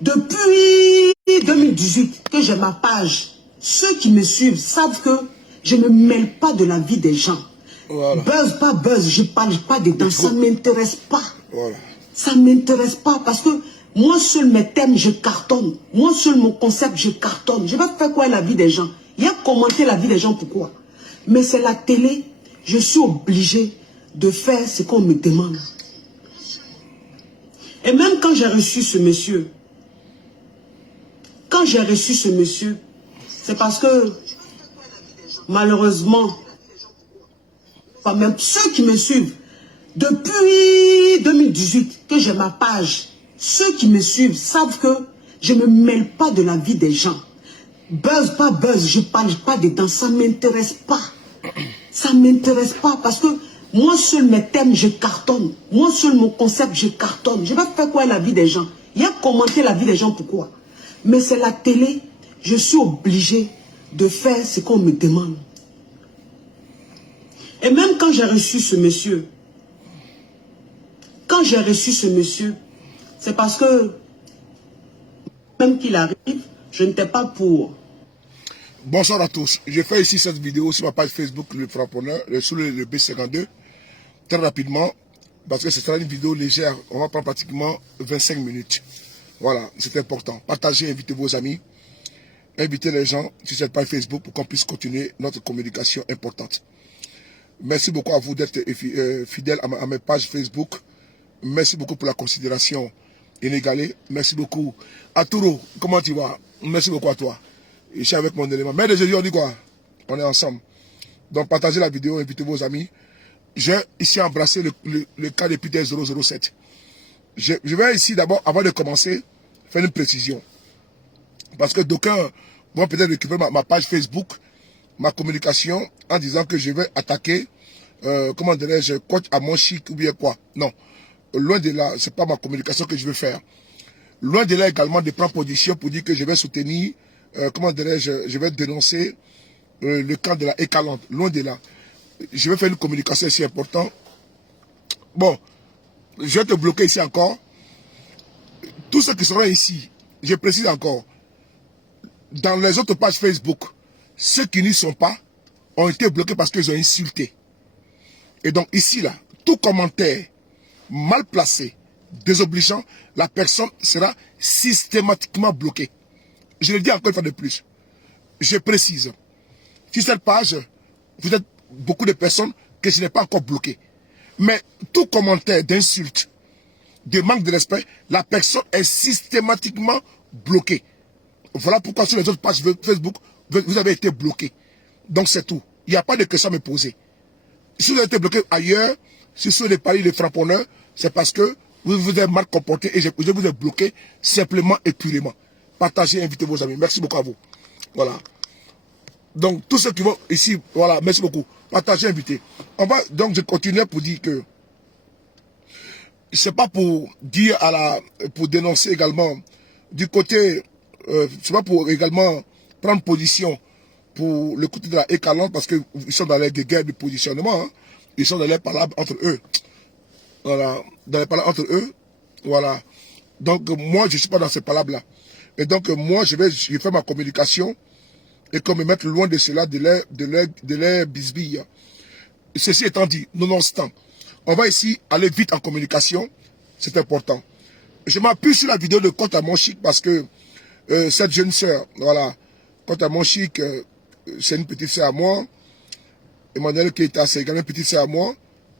Depuis 2018 que j'ai ma page, ceux qui me suivent savent que je ne me mêle pas de la vie des gens. Voilà. Buzz, pas buzz, je ne parle pas dedans, ça ne m'intéresse pas. Voilà. Ça ne m'intéresse pas parce que moi seul mes thèmes, je cartonne. Moi seul mon concept, je cartonne. Je vais faire quoi la vie des gens? Il y a commenter la vie des gens, pourquoi? Mais c'est la télé, je suis obligé de faire ce qu'on me demande. Et même quand j'ai reçu ce monsieur, c'est parce que malheureusement, pas même ceux qui me suivent, depuis 2018 que j'ai ma page, ceux qui me suivent savent que je ne me mêle pas de la vie des gens. Buzz, pas buzz, je ne parle pas dedans, ça ne m'intéresse pas. Ça ne m'intéresse pas parce que moi seul mes thèmes, je cartonne. Moi seul mon concept, je cartonne. Je vais faire quoi la vie des gens? Il y a commenter la vie des gens, pourquoi? Mais c'est la télé, je suis obligé de faire ce qu'on me demande. Et même quand j'ai reçu ce monsieur, c'est parce que même qu'il arrive, je n'étais pas pour. Bonsoir à tous. Je fais ici cette vidéo sur ma page Facebook, le Frapponneur, sur le B52, très rapidement, parce que ce sera une vidéo légère. On va prendre pratiquement 25 minutes. Voilà, c'est important. Partagez, invitez vos amis, invitez les gens sur cette page Facebook pour qu'on puisse continuer notre communication importante. Merci beaucoup à vous d'être fidèles à mes pages Facebook. Merci beaucoup pour la considération inégalée. Merci beaucoup. Arturo, comment tu vas? Merci beaucoup à toi. Je suis avec mon élément. Mais de Jésus, on dit quoi? On est ensemble. Donc partagez la vidéo, invitez vos amis. J'ai ici embrassé le cas de Peter 007. Je vais ici d'abord, avant de commencer, faire une précision. Parce que d'aucuns vont peut-être récupérer ma page Facebook, ma communication, en disant que je vais attaquer, comment dirais-je, coach à mon chic ou bien quoi. Non. Loin de là, ce n'est pas ma communication que je veux faire. Loin de là également de prendre position pour dire que je vais soutenir, comment dirais-je, je vais dénoncer le camp de la Écalante. Loin de là. Je vais faire une communication aussi importante. Bon, je vais te bloquer ici encore. Tous ceux qui seront ici, je précise encore, dans les autres pages Facebook, ceux qui n'y sont pas ont été bloqués parce qu'ils ont insulté. Et donc ici, là, tout commentaire mal placé, désobligeant, la personne sera systématiquement bloquée. Je le dis encore une fois de plus. Je précise. Sur cette page, vous êtes beaucoup de personnes que je n'ai pas encore bloquées. Mais tout commentaire d'insulte, de manque de respect, la personne est systématiquement bloquée. Voilà pourquoi sur les autres pages Facebook, vous avez été bloqué. Donc c'est tout. Il n'y a pas de question à me poser. Si vous avez été bloqué ailleurs, si sur les paris, les frapponneurs, c'est parce que vous vous êtes mal comporté et je vous ai bloqué simplement et purement. Partagez, invitez vos amis. Merci beaucoup à vous. Voilà. Donc, tous ceux qui vont ici, voilà, merci beaucoup. Partagez, invitez. Donc, je continue pour dire que c'est pas pour dire pour dénoncer également du côté, c'est pas pour également prendre position pour le côté de la Écalante parce qu'ils sont dans les guerres de positionnement. Hein. Ils sont dans les palabres entre eux. Voilà. Dans les palabres entre eux. Voilà. Donc, moi, je ne suis pas dans ces palabres-là. Et donc, moi, je vais faire ma communication et qu'on me mette loin de cela, de leur bisbille. Ceci étant dit, nonobstant, on va ici aller vite en communication. C'est important. Je m'appuie sur la vidéo de Côte à Monchique parce que cette jeune sœur, voilà, Côte à Monchique, c'est une petite sœur à moi. Emmanuel Keita, c'est également une petite sœur à moi.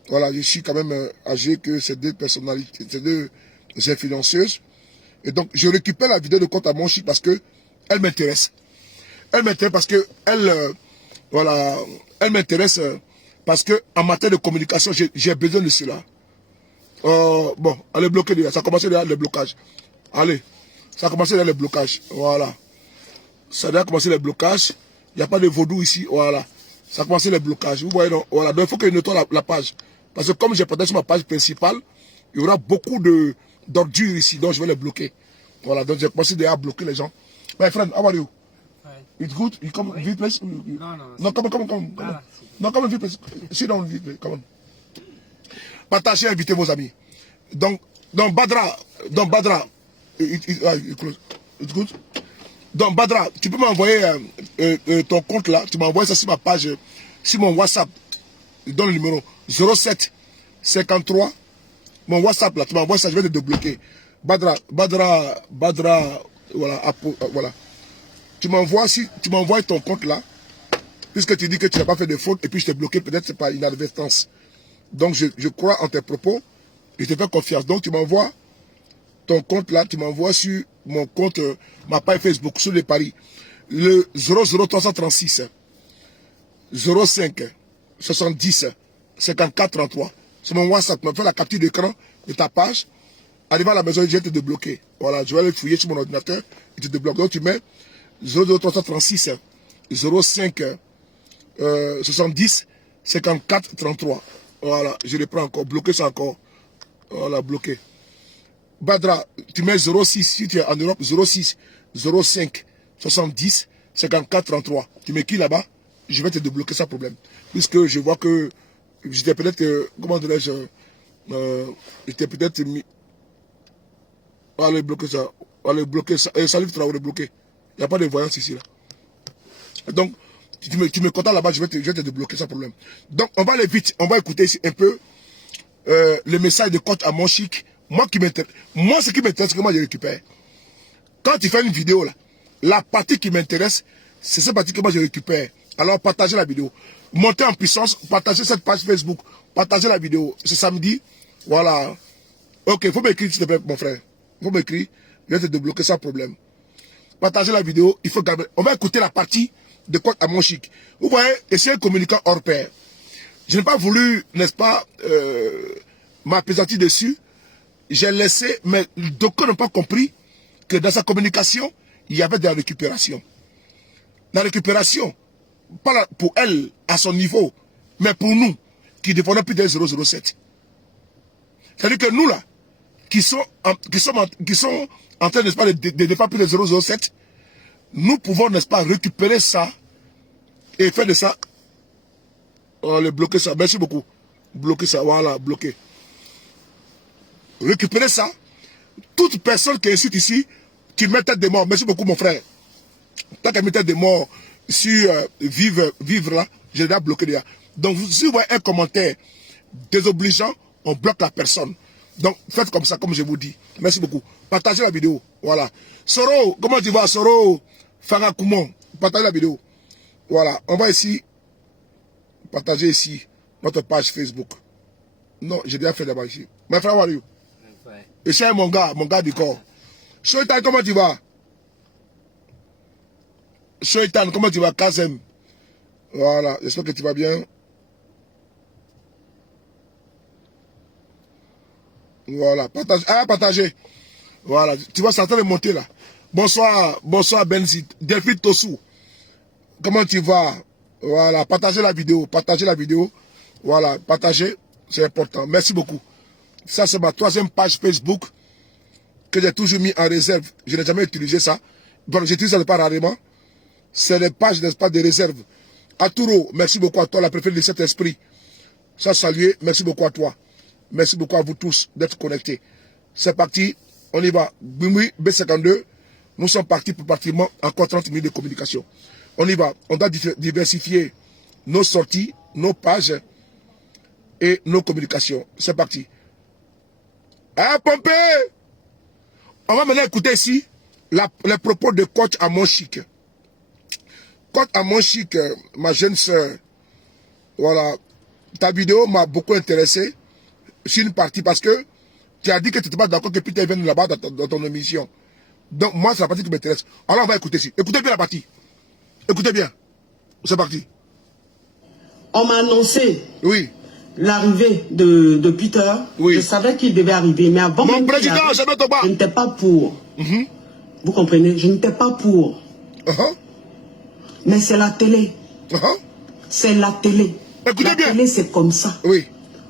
Voilà, je suis quand même âgé que ces deux personnalités, ces deux influenceuses. Et donc, je récupère la vidéo de Côte à Monchique parce que elle m'intéresse. Elle m'intéresse parce que voilà, elle m'intéresse parce que en matière de communication, j'ai besoin de cela. Bon, allez bloquer déjà. Ça a commencé déjà le blocage. Allez, ça a commencé déjà le blocage. Voilà. Ça a déjà commencé le blocage. Il n'y a pas de vaudou ici. Voilà. Ça a commencé le blocage. Vous voyez, donc, voilà. Donc, il faut que je nettoie la page. Parce que comme j'ai partagé sur ma page principale, il y aura beaucoup d'ordures ici. Donc, je vais les bloquer. Voilà. Donc, j'ai commencé déjà à bloquer les gens. My friend, how are you? It's good. You come view place? No, come on. No, come on view place. Sit down view place. Come on. Partagez, invitez vos amis. Donc Badra, it close. It's good. Donc, Badra, tu peux m'envoyer ton compte là. Tu m'envoies ça sur ma page, sur mon WhatsApp. Donne le numéro 07 53. Mon WhatsApp là, tu m'envoies ça, je vais te débloquer. Badra, voilà, voilà. Tu m'envoies ton compte là, puisque tu dis que tu n'as pas fait de faute, et puis je t'ai bloqué, peut-être c'est pas inadvertance. Donc je crois en tes propos, et je te fais confiance. Donc tu m'envoies ton compte là, tu m'envoies sur mon compte, ma page Facebook, sur les paris. Le 00336 05 70 54 33. C'est mon WhatsApp. Tu me fais la capture d'écran de ta page. Arrivé à la maison, je vais te débloquer. Voilà, je vais aller fouiller sur mon ordinateur et te débloquer. Donc tu mets 00336 05 70 54 33. Voilà, je reprends encore. Bloquer ça encore. Voilà, bloqué. Badra, tu mets 06, si tu es en Europe, 06 05 70 54 33. Tu mets qui là-bas? Je vais te débloquer sans problème. Puisque je vois que j'étais peut-être, comment dirais-je, j'étais peut-être mis. Allez, bloquer ça. Allez, bloquer ça. Salif Traoré, bloqué. Il n'y a pas de voyance ici. Là. Donc, tu me contactes là-bas, je vais te débloquer sans problème. Donc, on va aller vite. On va écouter ici un peu le message de coach Amon Chic. Moi, ce qui m'intéresse, c'est que moi, je récupère. Quand tu fais une vidéo, là, la partie qui m'intéresse, c'est cette partie que moi, je récupère. Alors, partagez la vidéo. Montez en puissance, partagez cette page Facebook, partagez la vidéo. C'est samedi. Voilà. Ok, il faut m'écrire, s'il te plaît, mon frère. Il faut m'écrire. Je vais te débloquer sans problème. Partagez la vidéo. Il faut garder. On va écouter la partie de coach Amon Chic. Vous voyez, et c'est un communicant hors pair. Je n'ai pas voulu, n'est-ce pas, m'appesantir dessus. J'ai laissé, mais d'aucuns n'ont pas compris que dans sa communication, il y avait de la récupération. La récupération, pas pour elle, à son niveau, mais pour nous, qui défendons plus de 007. C'est-à-dire que nous, là, qui sont en train, n'est-ce pas, de défendre plus de 007, nous pouvons, n'est-ce pas, récupérer ça et faire de ça. On va bloquer ça. Merci beaucoup. Bloquer ça, voilà, bloquer. Récupérer ça. Toute personne qui est ici, qui met tête de mort. Merci beaucoup, mon frère. Tant qu'elle met tête de mort sur vivre là, j'ai déjà bloqué déjà. Donc, si vous voyez un commentaire désobligeant, on bloque la personne. Donc, faites comme ça, comme je vous dis. Merci beaucoup. Partagez la vidéo. Voilà. Soro, comment tu vas, Soro Farakoumon, partagez la vidéo. Voilà. On va ici partager ici notre page Facebook. Non, j'ai déjà fait d'abord ici. My friend, how are you? Et c'est mon gars du corps. Shoitan, comment tu vas? Shoitan, comment tu vas? Kazem. Voilà, j'espère que tu vas bien. Voilà, partagez. Voilà, tu vois, c'est en train de monter là. Bonsoir Benzit. Delphine Tossou. Comment tu vas? Voilà, partagez la vidéo. Voilà, partagez, c'est important. Merci beaucoup. Ça, c'est ma 3e page Facebook que j'ai toujours mis en réserve. Je n'ai jamais utilisé ça. Bon, j'utilise ça pas rarement. C'est les pages, n'est-ce pas, de réserve. Aturo, merci beaucoup à toi, la préférée de cet esprit. Ça, saluer, merci beaucoup à toi. Merci beaucoup à vous tous d'être connectés. C'est parti, on y va. Bimui, B52, nous sommes partis pour pratiquement encore 30 minutes de communication. On y va. On doit diversifier nos sorties, nos pages et nos communications. C'est parti. Ah, Pompé! On va maintenant écouter ici les propos de coach Amon Chic. Coach Amon Chic, ma jeune soeur, voilà, ta vidéo m'a beaucoup intéressé sur une partie parce que tu as dit que tu n'étais pas d'accord que Peter vienne là-bas dans ton émission. Donc moi, c'est la partie qui m'intéresse. Alors on va écouter ici. Écoutez bien la partie. Écoutez bien. C'est parti. On m'a annoncé. Oui. L'arrivée de Peter, oui. Je savais qu'il devait arriver, mais avant mon président, je n'étais pas pour. Vous comprenez? Je n'étais pas pour. Mais c'est la télé. C'est la télé. Écoutez bien. La télé, c'est comme ça. Oui.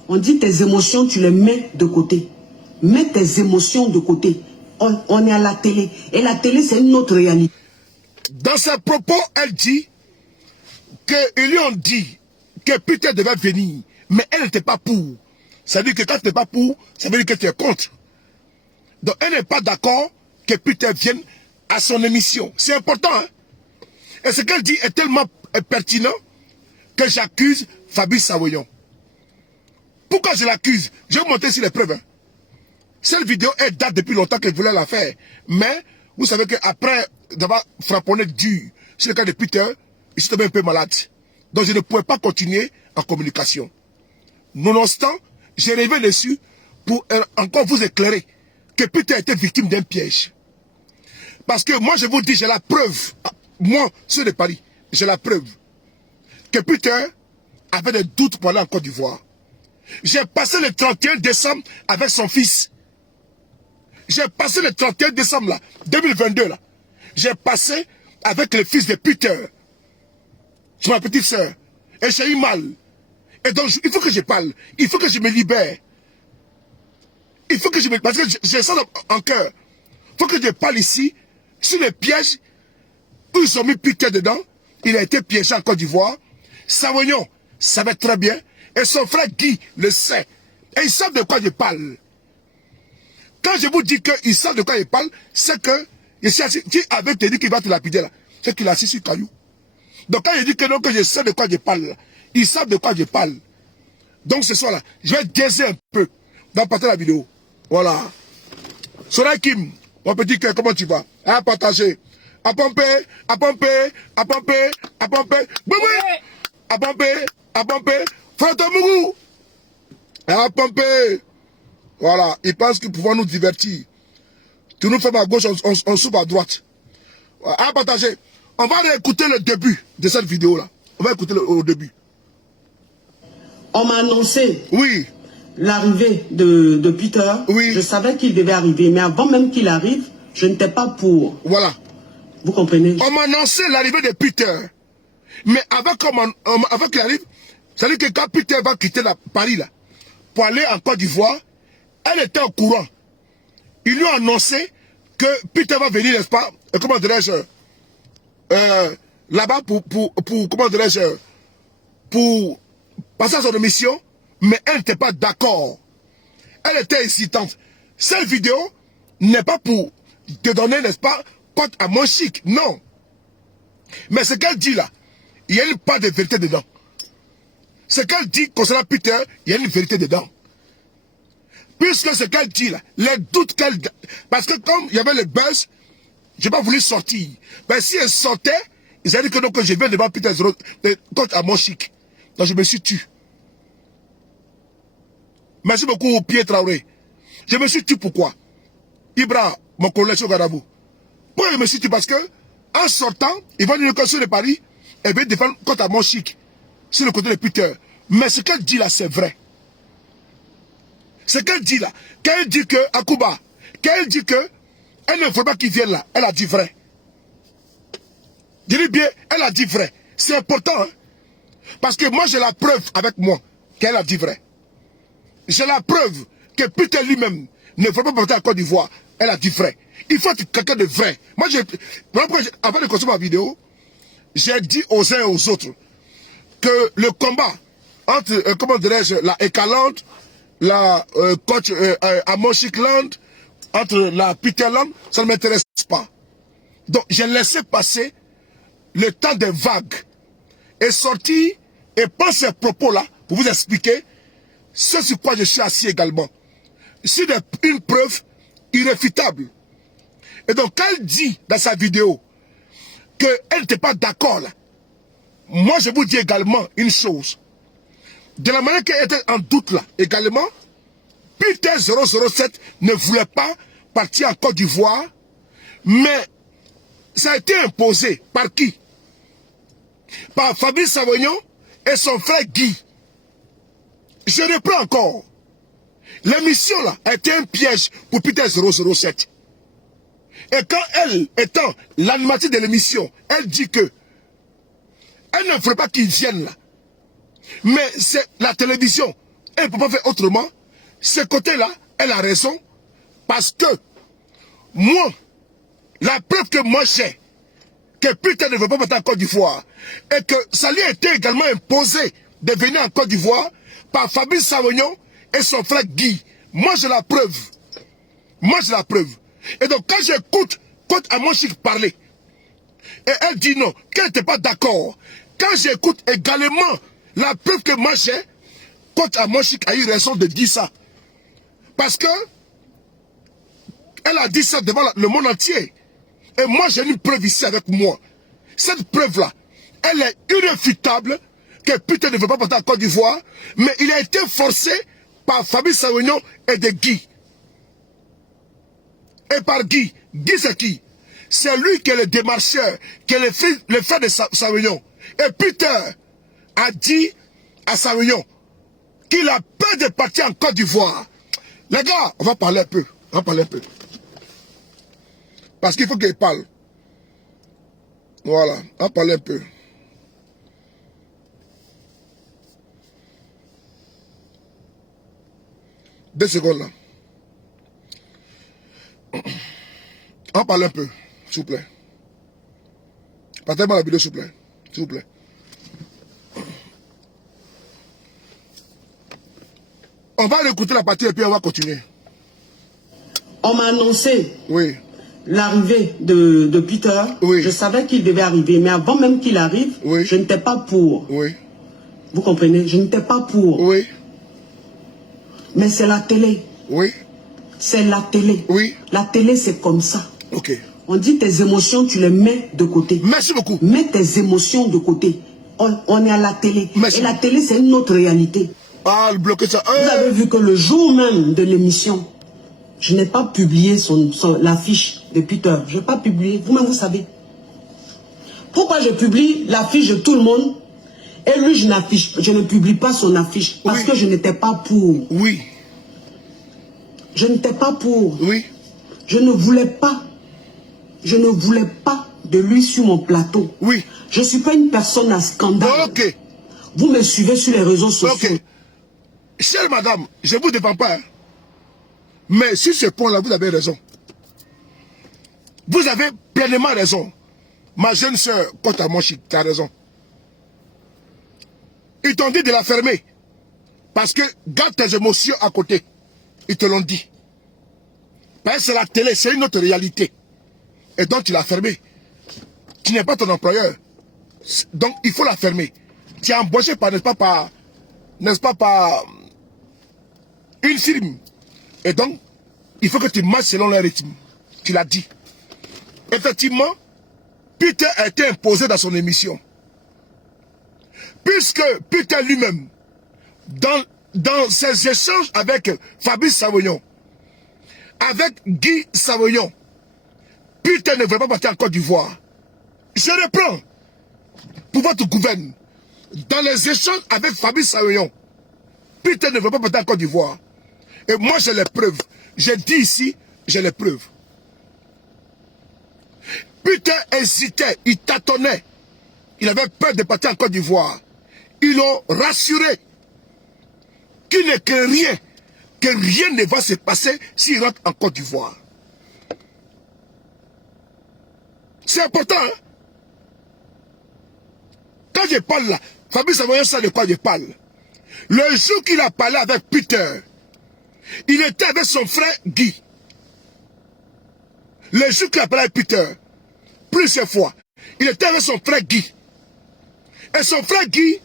On dit tes émotions, tu les mets de côté. Mets tes émotions de côté. On est à la télé. Et la télé, c'est une autre réalité. Dans ses propos, elle dit qu'ils lui ont dit que Peter devait venir. Mais elle n'était pas pour. Ça veut dire que quand tu n'es pas pour, ça veut dire que tu es contre. Donc elle n'est pas d'accord que Peter vienne à son émission. C'est important, hein? Et ce qu'elle dit est tellement pertinent que j'accuse Fabrice Savoyon. Pourquoi je l'accuse? Je vais vous montrer sur les preuves. Hein. Cette vidéo, elle date depuis longtemps qu'elle voulait la faire. Mais, vous savez qu'après d'avoir frapponné dur sur le cas de Peter, il s'est tombé un peu malade. Donc je ne pouvais pas continuer en communication. Nonobstant, j'ai rêvé dessus pour encore vous éclairer que Peter était victime d'un piège. Parce que moi, je vous dis, j'ai la preuve. Moi, ceux de Paris, j'ai la preuve que Peter avait des doutes pour aller en Côte d'Ivoire. J'ai passé le 31 décembre avec son fils. J'ai passé le 31 décembre, là, 2022, là. J'ai passé avec le fils de Peter. C'est ma petite soeur. Et j'ai eu mal. Et donc, il faut que je parle. Il faut que je me libère. Il faut que je me... Parce que j'ai ça en cœur. Il faut que je parle ici sur les pièges où ils ont mis Peter dedans. Il a été piégé en Côte d'Ivoire. Savoyon savait très bien. Et son frère Guy le sait. Et ils savent de quoi je parle. Quand je vous dis qu'ils savent de quoi je parle, c'est que je suis assis, qui avait te dit qu'il va te lapider là, c'est qu'il est assis sur caillou. Donc quand je dis que non, que je sais de quoi je parle, là, ils savent de quoi je parle. Donc ce soir là, je vais gaiser un peu dans partager la vidéo. Voilà. Soray Kim, mon petit cœur, comment tu vas? À partager. À pomper, à pomper, à pomper, à pomper. Boubou! À pomper, à pomper. Fantomougou! À pomper. Voilà. Ils pensent qu'ils peuvent nous divertir. Tu nous fais à gauche, on s'ouvre à droite. À partager. On va réécouter le début de cette vidéo-là. On va écouter au début. On m'a annoncé oui. l'arrivée de Peter. Oui. Je savais qu'il devait arriver, mais avant même qu'il arrive, je n'étais pas pour. Voilà. Vous comprenez? On m'a annoncé l'arrivée de Peter. Mais avant qu'il arrive, ça veut dire que quand Peter va quitter Paris là, pour aller en Côte d'Ivoire, elle était au courant. Ils lui ont annoncé que Peter va venir, n'est-ce pas, comment dirais-je, là-bas pour comment dirais-je, pour passer à son émission, mais elle n'était pas d'accord. Elle était hésitante. Cette vidéo n'est pas pour te donner, n'est-ce pas, compte à mon chic, non. Mais ce qu'elle dit là, il y a une part de vérité dedans. Ce qu'elle dit concernant Peter, il y a une vérité dedans. Puisque ce qu'elle dit là, les doutes qu'elle... Parce que comme il y avait le buzz, je n'ai pas voulu sortir. Mais si elle sortait, ils allaient dire que, non, que je viens devant Peter compte à mon chic. Donc je me suis tué. Merci beaucoup, Pierre Traoré. Je me suis tué pourquoi? Ibra, mon collègue sur Garabou. Pourquoi je me suis tué? Parce que, en sortant, ils vont dire que sur de Paris, et bien défendre contre mon chic, sur le côté de Peter. Mais ce qu'elle dit là, c'est vrai. Ce qu'elle dit là, quand elle dit que, Akuba, quand elle dit que, elle ne veut pas qu'il vienne là, elle a dit vrai. Je dis bien, elle a dit vrai. C'est important, hein? Parce que moi, j'ai la preuve avec moi qu'elle a dit vrai. J'ai la preuve que Peter lui-même ne veut pas porter à Côte d'Ivoire. Elle a dit vrai. Il faut être quelqu'un de vrai. Moi, avant de continuer ma vidéo, j'ai dit aux uns et aux autres que le combat entre, comment dirais-je, la Ekalande, la coach Amoshikland, entre la Peterland, ça ne m'intéresse pas. Donc, j'ai laissé passer le temps des vagues et sorti et prendre ces propos-là pour vous expliquer ce sur quoi je suis assis également. C'est une preuve irréfutable. Et donc, quand elle dit dans sa vidéo qu'elle n'était pas d'accord là, moi je vous dis également une chose. De la manière qu'elle était en doute là, également, Peter 007 ne voulait pas partir en Côte d'Ivoire, mais ça a été imposé par qui? Par Fabrice Savoyon et son frère Guy. Je reprends encore. L'émission là a été un piège pour Peter 007. Et quand elle, étant l'animatrice de l'émission, elle dit que elle ne voulait pas qu'il vienne là. Mais c'est la télévision. Elle ne peut pas faire autrement. Ce côté-là, elle a raison. Parce que moi, la preuve que moi j'ai, que Peter ne veut pas partir en Côte d'Ivoire, et que ça lui a été également imposé de venir en Côte d'Ivoire par Fabrice Savoyon et son frère Guy. Moi j'ai la preuve. Moi j'ai la preuve. Et donc, quand j'écoute Côte Amonchique parler, et elle dit non, qu'elle n'était pas d'accord, quand j'écoute également la preuve que moi j'ai, Côte Amonchique a eu raison de dire ça. Parce que elle a dit ça devant le monde entier. Et moi, j'ai une preuve ici avec moi. Cette preuve-là, elle est irréfutable que Peter ne veut pas partir en Côte d'Ivoire, mais il a été forcé par Fabrice Savignon et de Guy. Et par Guy. Guy, c'est qui? C'est lui qui est le démarcheur, qui est le frère de Savignon. Et Peter a dit à Savignon qu'il a peur de partir en Côte d'Ivoire. Les gars, on va parler un peu. On va parler un peu. Parce qu'il faut qu'il parle. Voilà, on va parler un peu. Deux secondes là. On va parler un peu, s'il vous plaît. Partagez-moi la vidéo, s'il vous plaît. S'il vous plaît. On va écouter la partie et puis on va continuer. On m'a annoncé Oui. l'arrivée de Peter. Oui. Je savais qu'il devait arriver, mais avant même qu'il arrive, Oui. je n'étais pas pour. Oui. Vous comprenez? Je n'étais pas pour. Oui. Mais c'est la télé. Oui. C'est la télé. Oui. La télé, c'est comme ça. Ok. On dit tes émotions, tu les mets de côté. Merci beaucoup. Mets tes émotions de côté. On est à la télé. Merci. Et la télé, c'est une autre réalité. Ah, le bloquer ça. Vous avez vu que le jour même de l'émission, je n'ai pas publié l'affiche de Peter. Je n'ai pas publié. Vous-même, vous savez. Pourquoi je publie l'affiche de tout le monde et lui, je ne publie pas son affiche? Parce que je n'étais pas pour. Oui. Je n'étais pas pour. Oui. Je ne voulais pas. Je ne voulais pas de lui sur mon plateau. Oui. Je ne suis pas une personne à scandale. Ok. Vous me suivez sur les réseaux sociaux. Ok. Chère madame, je ne vous défends pas. Hein. Mais sur ce point-là, vous avez raison. Vous avez pleinement raison. Ma jeune soeur, Côte Amonchique, tu as raison. Ils t'ont dit de la fermer. Parce que garde tes émotions à côté. Ils te l'ont dit. Parce que c'est la télé, c'est une autre réalité. Et donc tu l'as fermée. Tu n'es pas ton employeur. Donc il faut la fermer. Tu es embauché par, n'est-ce pas par une firme. Et donc, il faut que tu marches selon leur rythme. Tu l'as dit. Effectivement, Peter a été imposé dans son émission. Puisque Peter lui-même, dans ses échanges avec Fabrice Savignon, avec Guy Savignon, Peter ne veut pas partir en Côte d'Ivoire. Je reprends pour votre gouverne. Dans les échanges avec Fabrice Savignon, Peter ne veut pas partir en Côte d'Ivoire. Et moi, j'ai les preuves. J'ai dit ici, j'ai les preuves. Peter hésitait, il tâtonnait. Il avait peur de partir en Côte d'Ivoire. Ils l'ont rassuré qu'il n'est que rien ne va se passer s'il rentre en Côte d'Ivoire. C'est important, hein? Quand je parle là, Fabrice Savignon sait de quoi je parle. Le jour qu'il a parlé avec Peter, il était avec son frère Guy. Le jour qu'il a parlé avec Peter, plusieurs fois, il était avec son frère Guy. Et son frère Guy,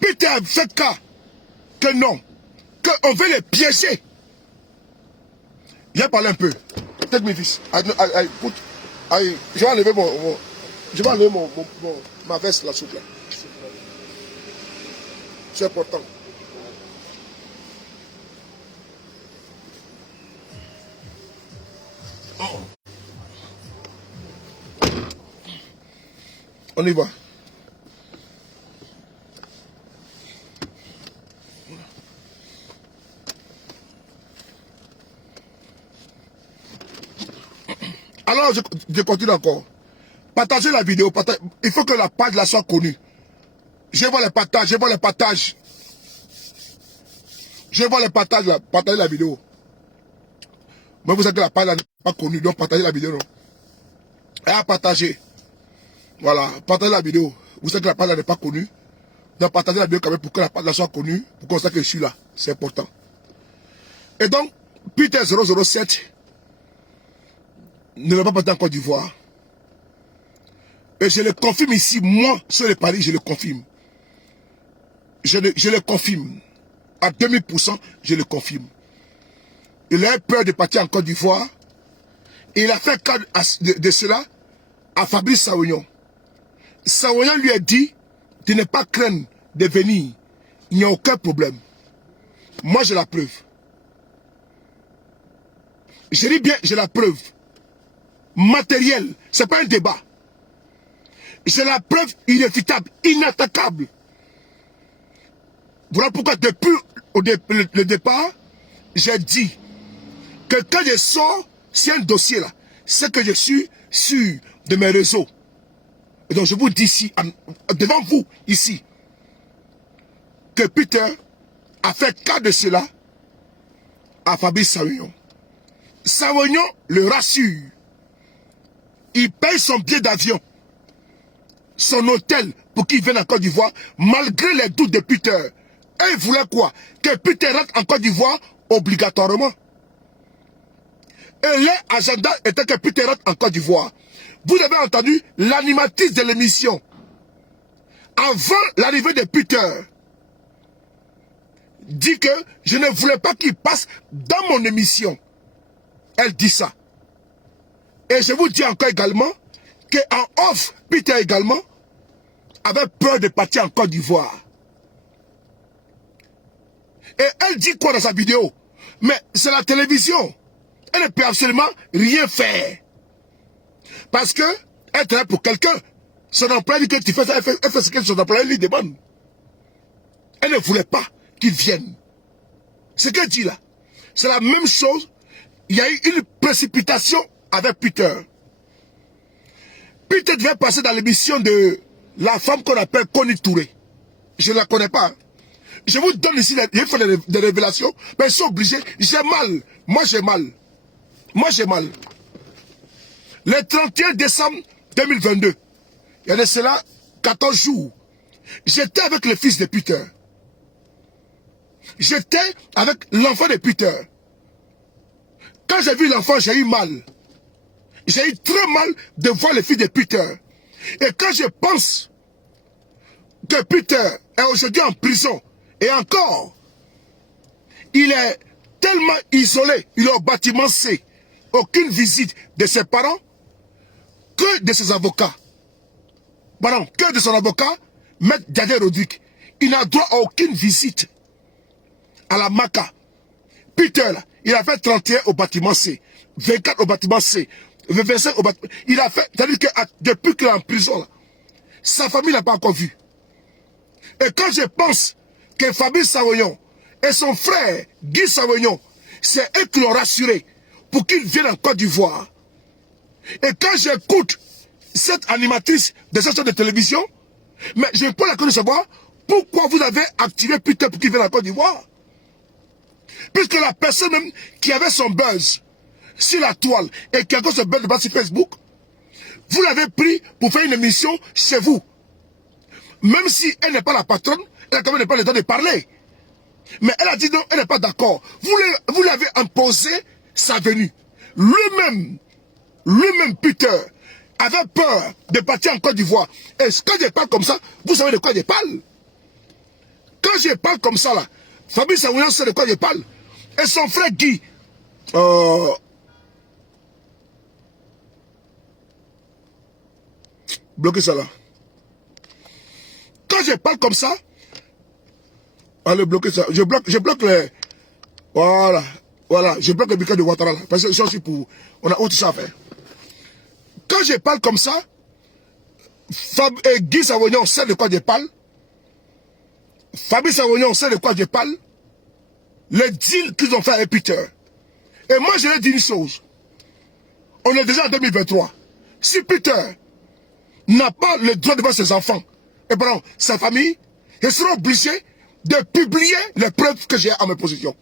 Peter a fait cas que non, qu'on veut les piéger. Viens parler un peu. Take me this. Je vais enlever ma veste là, s'il vous plaît. C'est important. On y va. Alors, je continue encore. Partagez la vidéo. Il faut que la page là soit connue. Je vois les partages, je vois les partages. Je vois les partages là. Partagez la vidéo. Mais vous savez que la page là n'est pas connue, donc partagez la vidéo. Non? Et à partager. Voilà, partagez la vidéo. Vous savez que la page là n'est pas connue. Donc partagez la vidéo quand même pour que la page là soit connue. Pour qu'on sache que je suis là. C'est important. Et donc, Peter 007 ne va pas partir en Côte d'Ivoire. Et je le confirme ici, moi, sur le Paris, je le confirme. Je le confirme. À 2000%, je le confirme. Il a eu peur de partir en Côte d'Ivoire. Et il a fait cas de cela à Fabrice Saounion. Saounion lui a dit de ne pas craindre de venir. Il n'y a aucun problème. Moi, j'ai la preuve. Je dis bien, j'ai la preuve. Matérielle, ce n'est pas un débat. J'ai la preuve irréfutable, inattaquable. Voilà pourquoi depuis le départ, j'ai dit que quand je sors, c'est un dossier là, c'est que je suis sûr de mes réseaux. Et donc je vous dis ici, devant vous, ici, que Peter a fait cas de cela à Fabrice Saounion. Saounion le rassure. Il paye son billet d'avion, son hôtel pour qu'il vienne en Côte d'Ivoire, malgré les doutes de Peter. Et il voulait quoi? Que Peter rentre en Côte d'Ivoire obligatoirement. Et l'agenda était que Peter rentre en Côte d'Ivoire. Vous avez entendu l'animatrice de l'émission. Avant l'arrivée de Peter, dit que je ne voulais pas qu'il passe dans mon émission. Elle dit ça. Et je vous dis encore également qu'en off, Peter également avait peur de partir en Côte d'Ivoire. Et elle dit quoi dans sa vidéo? Mais c'est la télévision. Elle ne peut absolument rien faire. Parce que elle travaille pour quelqu'un. Son employé dit que tu fais ça, elle fait ce que son employé lui demande. Elle ne voulait pas qu'il vienne. Ce qu'elle dit là, c'est la même chose. Il y a eu une précipitation avec Peter. Peter devait passer dans l'émission de la femme qu'on appelle Connie Touré. Je ne la connais pas. Je vous donne ici, il faut des révélations, mais ils sont obligés. J'ai mal. Moi, j'ai mal. Moi, j'ai mal. Le 31 décembre 2022, il y a de cela 14 jours, j'étais avec le fils de Peter. J'étais avec l'enfant de Peter. Quand j'ai vu l'enfant, j'ai eu mal. J'ai eu très mal de voir le fils de Peter. Et quand je pense que Peter est aujourd'hui en prison, et encore, il est tellement isolé, il est au bâtiment C, aucune visite de ses parents, que de ses avocats. Pardon, que de son avocat, Maître Djadé Rodrigue. Il n'a droit à aucune visite à la MACA. Peter, là, il a fait 31 au bâtiment C, 24 au bâtiment C, 25 au bâtiment... Il a fait, c'est-à-dire que depuis qu'il est en prison, là, sa famille n'a pas encore vu. Et quand je pense que Fabrice Saounion et son frère Guy Saounion, c'est eux qui l'ont rassuré pour qu'il vienne en Côte d'Ivoire. Et quand j'écoute cette animatrice de cette chaîne de télévision, mais je n'ai pas la connaissance de savoir pourquoi vous avez activé Peter pour qu'il vienne en Côte d'Ivoire. Puisque la personne même qui avait son buzz sur la toile et qui a encore ce buzz de sur Facebook, vous l'avez pris pour faire une émission chez vous. Même si elle n'est pas la patronne, elle n'a quand même pas le temps de parler. Mais elle a dit non, elle n'est pas d'accord. Vous l'avez imposé sa venue. Lui-même, Peter, avait peur de partir en Côte d'Ivoire. Et quand je parle comme ça, vous savez de quoi je parle. Quand je parle comme ça, là, Fabrice Saounion sait de quoi je parle. Et son frère Guy, bloquez ça là. Quand je parle comme ça, allez, bloquez ça. Je bloque les... Voilà, je bloque le biquet de Ouattara là. Parce que c'est aussi pour... On a autre chose à faire. Quand je parle comme ça, Guy Saounion sait de quoi je parle. Fabrice Saounion sait de quoi je parle. Les deals qu'ils ont fait avec Peter. Et moi, je leur dis une chose. On est déjà en 2023. Si Peter n'a pas le droit de voir ses enfants, et pardon, sa famille, ils seront obligés de publier les preuves que j'ai à mes positions.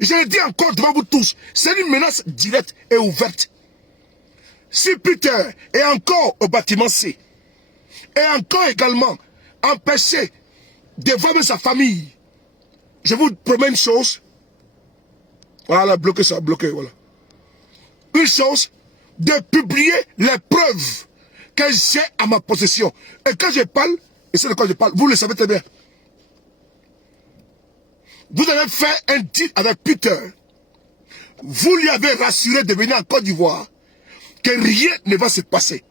Je le dis encore devant vous tous. C'est une menace directe et ouverte. Si Peter est encore au bâtiment C, et encore également empêché de voir sa famille, je vous promets une chose. Voilà, bloquez ça, bloquez, voilà. Une chose, de publier les preuves que j'ai à ma possession. Et quand je parle, et c'est de quoi je parle, vous le savez très bien. Vous avez fait un deal avec Peter. Vous lui avez rassuré de venir en Côte d'Ivoire que rien ne va se passer.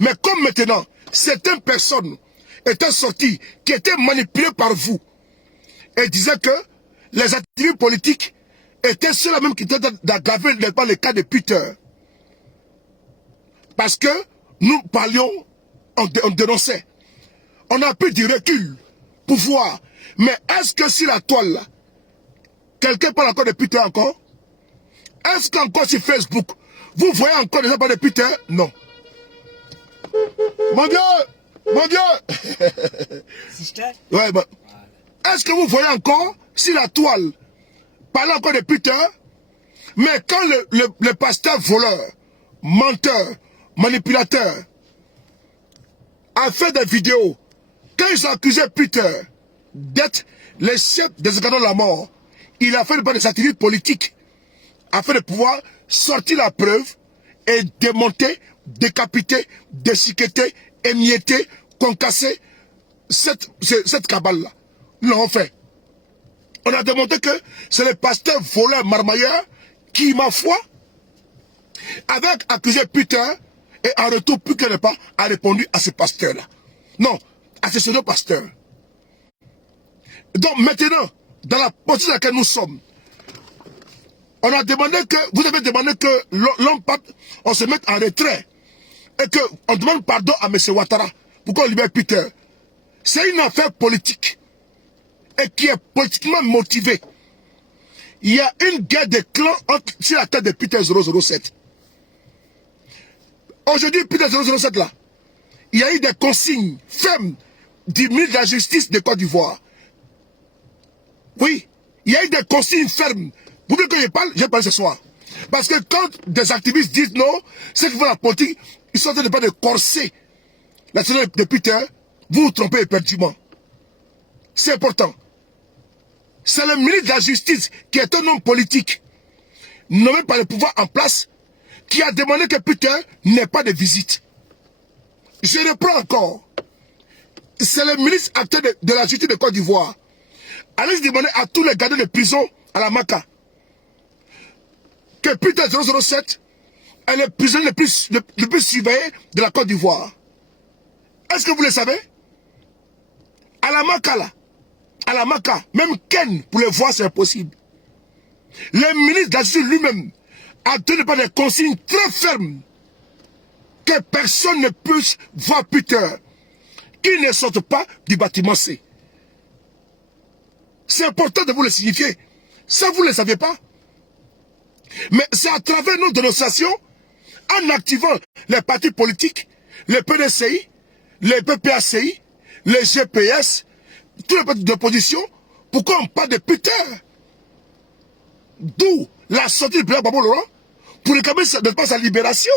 Mais comme maintenant, certaines personnes étaient sorties, qui étaient manipulées par vous, et disaient que les activistes politiques étaient ceux-là même qui étaient d'aggraver le cas de Peter. Parce que nous parlions, on dénonçait. On a pris du recul pour voir. Mais est-ce que sur la toile, là, quelqu'un parle encore de Peter encore? Est-ce qu'encore sur Facebook, vous voyez encore des gens parler de Peter? Non. Mon Dieu! Mon Dieu! Ouais, bah. Est-ce que vous voyez encore sur la toile parler encore de Peter? Mais quand le pasteur voleur, menteur, manipulateur a fait des vidéos, quand ils ont accusé Peter d'être le chef des escadrons de la mort, il a fait des activités politiques afin de pouvoir sortir la preuve et démonter, décapiter, déchiqueter, émietter, concasser cette cabale-là. Nous l'avons fait. On a démontré que c'est le pasteur voleur marmailleur qui, ma foi, avait accusé Peter et en retour, Peter n'est pas a répondu à ce pasteur-là. Non, à ce second pasteur. Donc maintenant, dans la position dans laquelle nous sommes, on a demandé que, vous avez demandé que l'homme pape, on se mette en retrait et qu'on demande pardon à M. Ouattara pour qu'on libère Peter. C'est une affaire politique et qui est politiquement motivée. Il y a une guerre de clans sur la tête de Peter 007. Aujourd'hui, Peter 007 là, il y a eu des consignes fermes du ministre de la Justice de Côte d'Ivoire. Oui, il y a eu des consignes fermes. Vous voulez que je parle? Je parle ce soir. Parce que quand des activistes disent non, ceux qui font la politique, ils sont en train de pas de corser la situation de Peter, vous vous trompez éperdument. C'est important. C'est le ministre de la Justice qui est un homme politique, nommé par le pouvoir en place, qui a demandé que Peter n'ait pas de visite. Je reprends encore. C'est le ministre acteur de la Justice de Côte d'Ivoire. Allez demander à tous les gardiens de prison à la Maca que Peter 007 est le prisonnier le plus surveillé de la Côte d'Ivoire. Est-ce que vous le savez? À la Maca là, à la Maca, même Ken pour le voir c'est impossible. Le ministre de la Justice lui-même a donné pas des consignes très fermes que personne ne puisse voir Peter, qu'il ne sorte pas du bâtiment C. C'est important de vous le signifier. Ça, vous ne le saviez pas. Mais c'est à travers nos dénonciations, en activant les partis politiques, les PDCI, les PPACI, les GPS, tous les partis d'opposition, pourquoi on parle de Peter? D'où la sortie du président Gbagbo Laurent pour réclamer sa libération.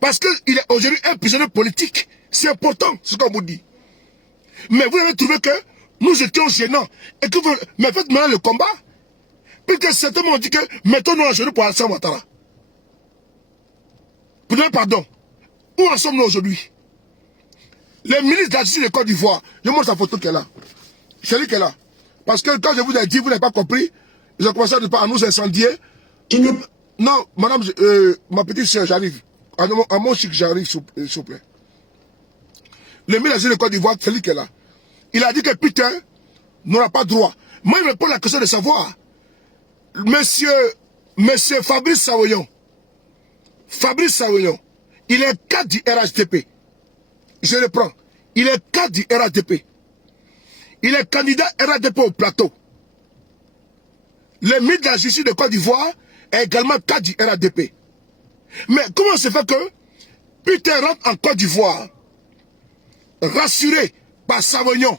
Parce qu'il est aujourd'hui un prisonnier politique. C'est important, ce qu'on vous dit. Mais vous avez trouvé que nous étions gênants. Et que vous... Mais faites maintenant le combat. Puisque certains m'ont dit que mettons-nous à genoux pour Alassane Ouattara. Prenez pardon. Où en sommes-nous aujourd'hui? Le ministre de la Justice de Côte d'Ivoire, je montre sa photo qu'elle a. C'est lui qu'elle a. Parce que quand je vous ai dit, vous n'avez pas compris, ils ont commencé à nous incendier. Non, madame, ma petite soeur, j'arrive. À mon chic, j'arrive, s'il vous plaît. Le ministre de la Justice de Côte d'Ivoire, c'est lui qu'elle a. Il a dit que Peter n'aura pas droit. Moi, il me pose la question de savoir. Monsieur Fabrice Saoyon, il est cadre du RHDP. Je reprends. Il est cadre du RHDP. Il est candidat RHDP au plateau. Le ministre de la Justice de Côte d'Ivoire est également cadre du RHDP. Mais comment se fait que Peter rentre en Côte d'Ivoire, rassuré par Saoyon,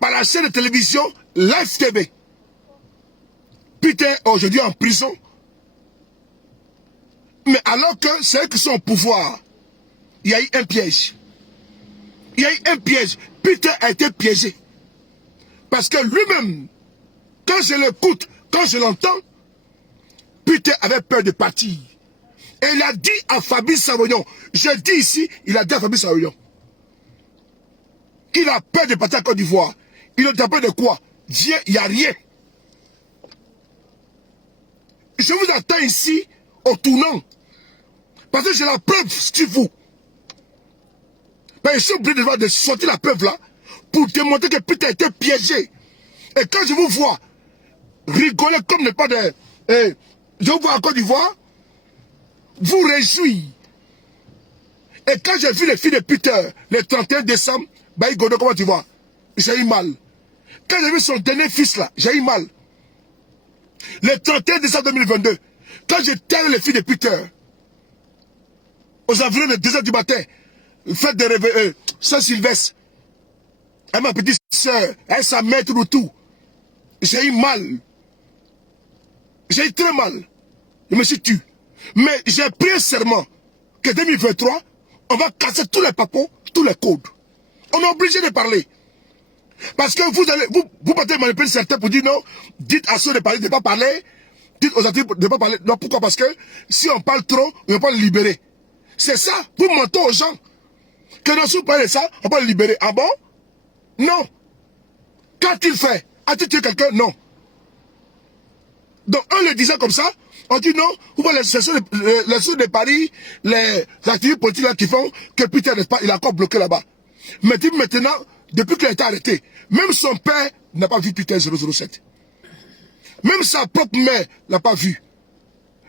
par la chaîne de télévision Live TV. Peter est aujourd'hui en prison. Mais alors que c'est eux qui sont au pouvoir, il y a eu un piège. Il y a eu un piège. Peter a été piégé. Parce que lui-même, quand je l'écoute, quand je l'entends, Peter avait peur de partir. Et il a dit à Fabrice Savoyon, je dis ici, il a dit à Fabrice Savoyon, qu'il a peur de partir à Côte d'Ivoire. Il a peur de quoi? Dieu, il n'y a rien. Je vous attends ici, au tournant. Parce que j'ai la preuve sur vous. Mais je suis obligé de sortir la preuve là, pour démontrer que Peter a été piégé. Et quand je vous vois rigoler comme ne pas de... je vous vois en Côte d'Ivoire, vous réjouissez. Et quand j'ai vu les filles de Peter, le 31 décembre, Baï Godot, comment tu vois? J'ai eu mal. Quand j'ai vu son dernier fils là, j'ai eu mal. Le 31 décembre 2022, quand j'ai terre les filles de Peter, aux environs de 2h du matin, fête de réveil, Saint-Sylvestre, elle ma petite soeur, elle sa mère tout. J'ai eu mal. J'ai eu très mal. Je me suis tué. Mais j'ai pris un serment que 2023, on va casser tous les papos, tous les codes. On est obligé de parler. Parce que vous partez manipuler certains pour dire non, dites à ceux de parler, de ne pas parler, dites aux actifs de ne pas parler. Non, pourquoi? Parce que si on parle trop, on ne va pas le libérer. C'est ça, vous mentez aux gens. Que non, si vous parlez de ça, on va le libérer. Ah bon? Non. Quand il fait, as-tu tué quelqu'un? Non. Donc, en le disant comme ça, on dit non, vous voyez les sous de Paris, les activistes politiques là qui font que Peter n'est pas, il a encore bloqué là-bas. Mais maintenant, depuis qu'il a été arrêté, même son père n'a pas vu Peter 007. Même sa propre mère n'a pas vu.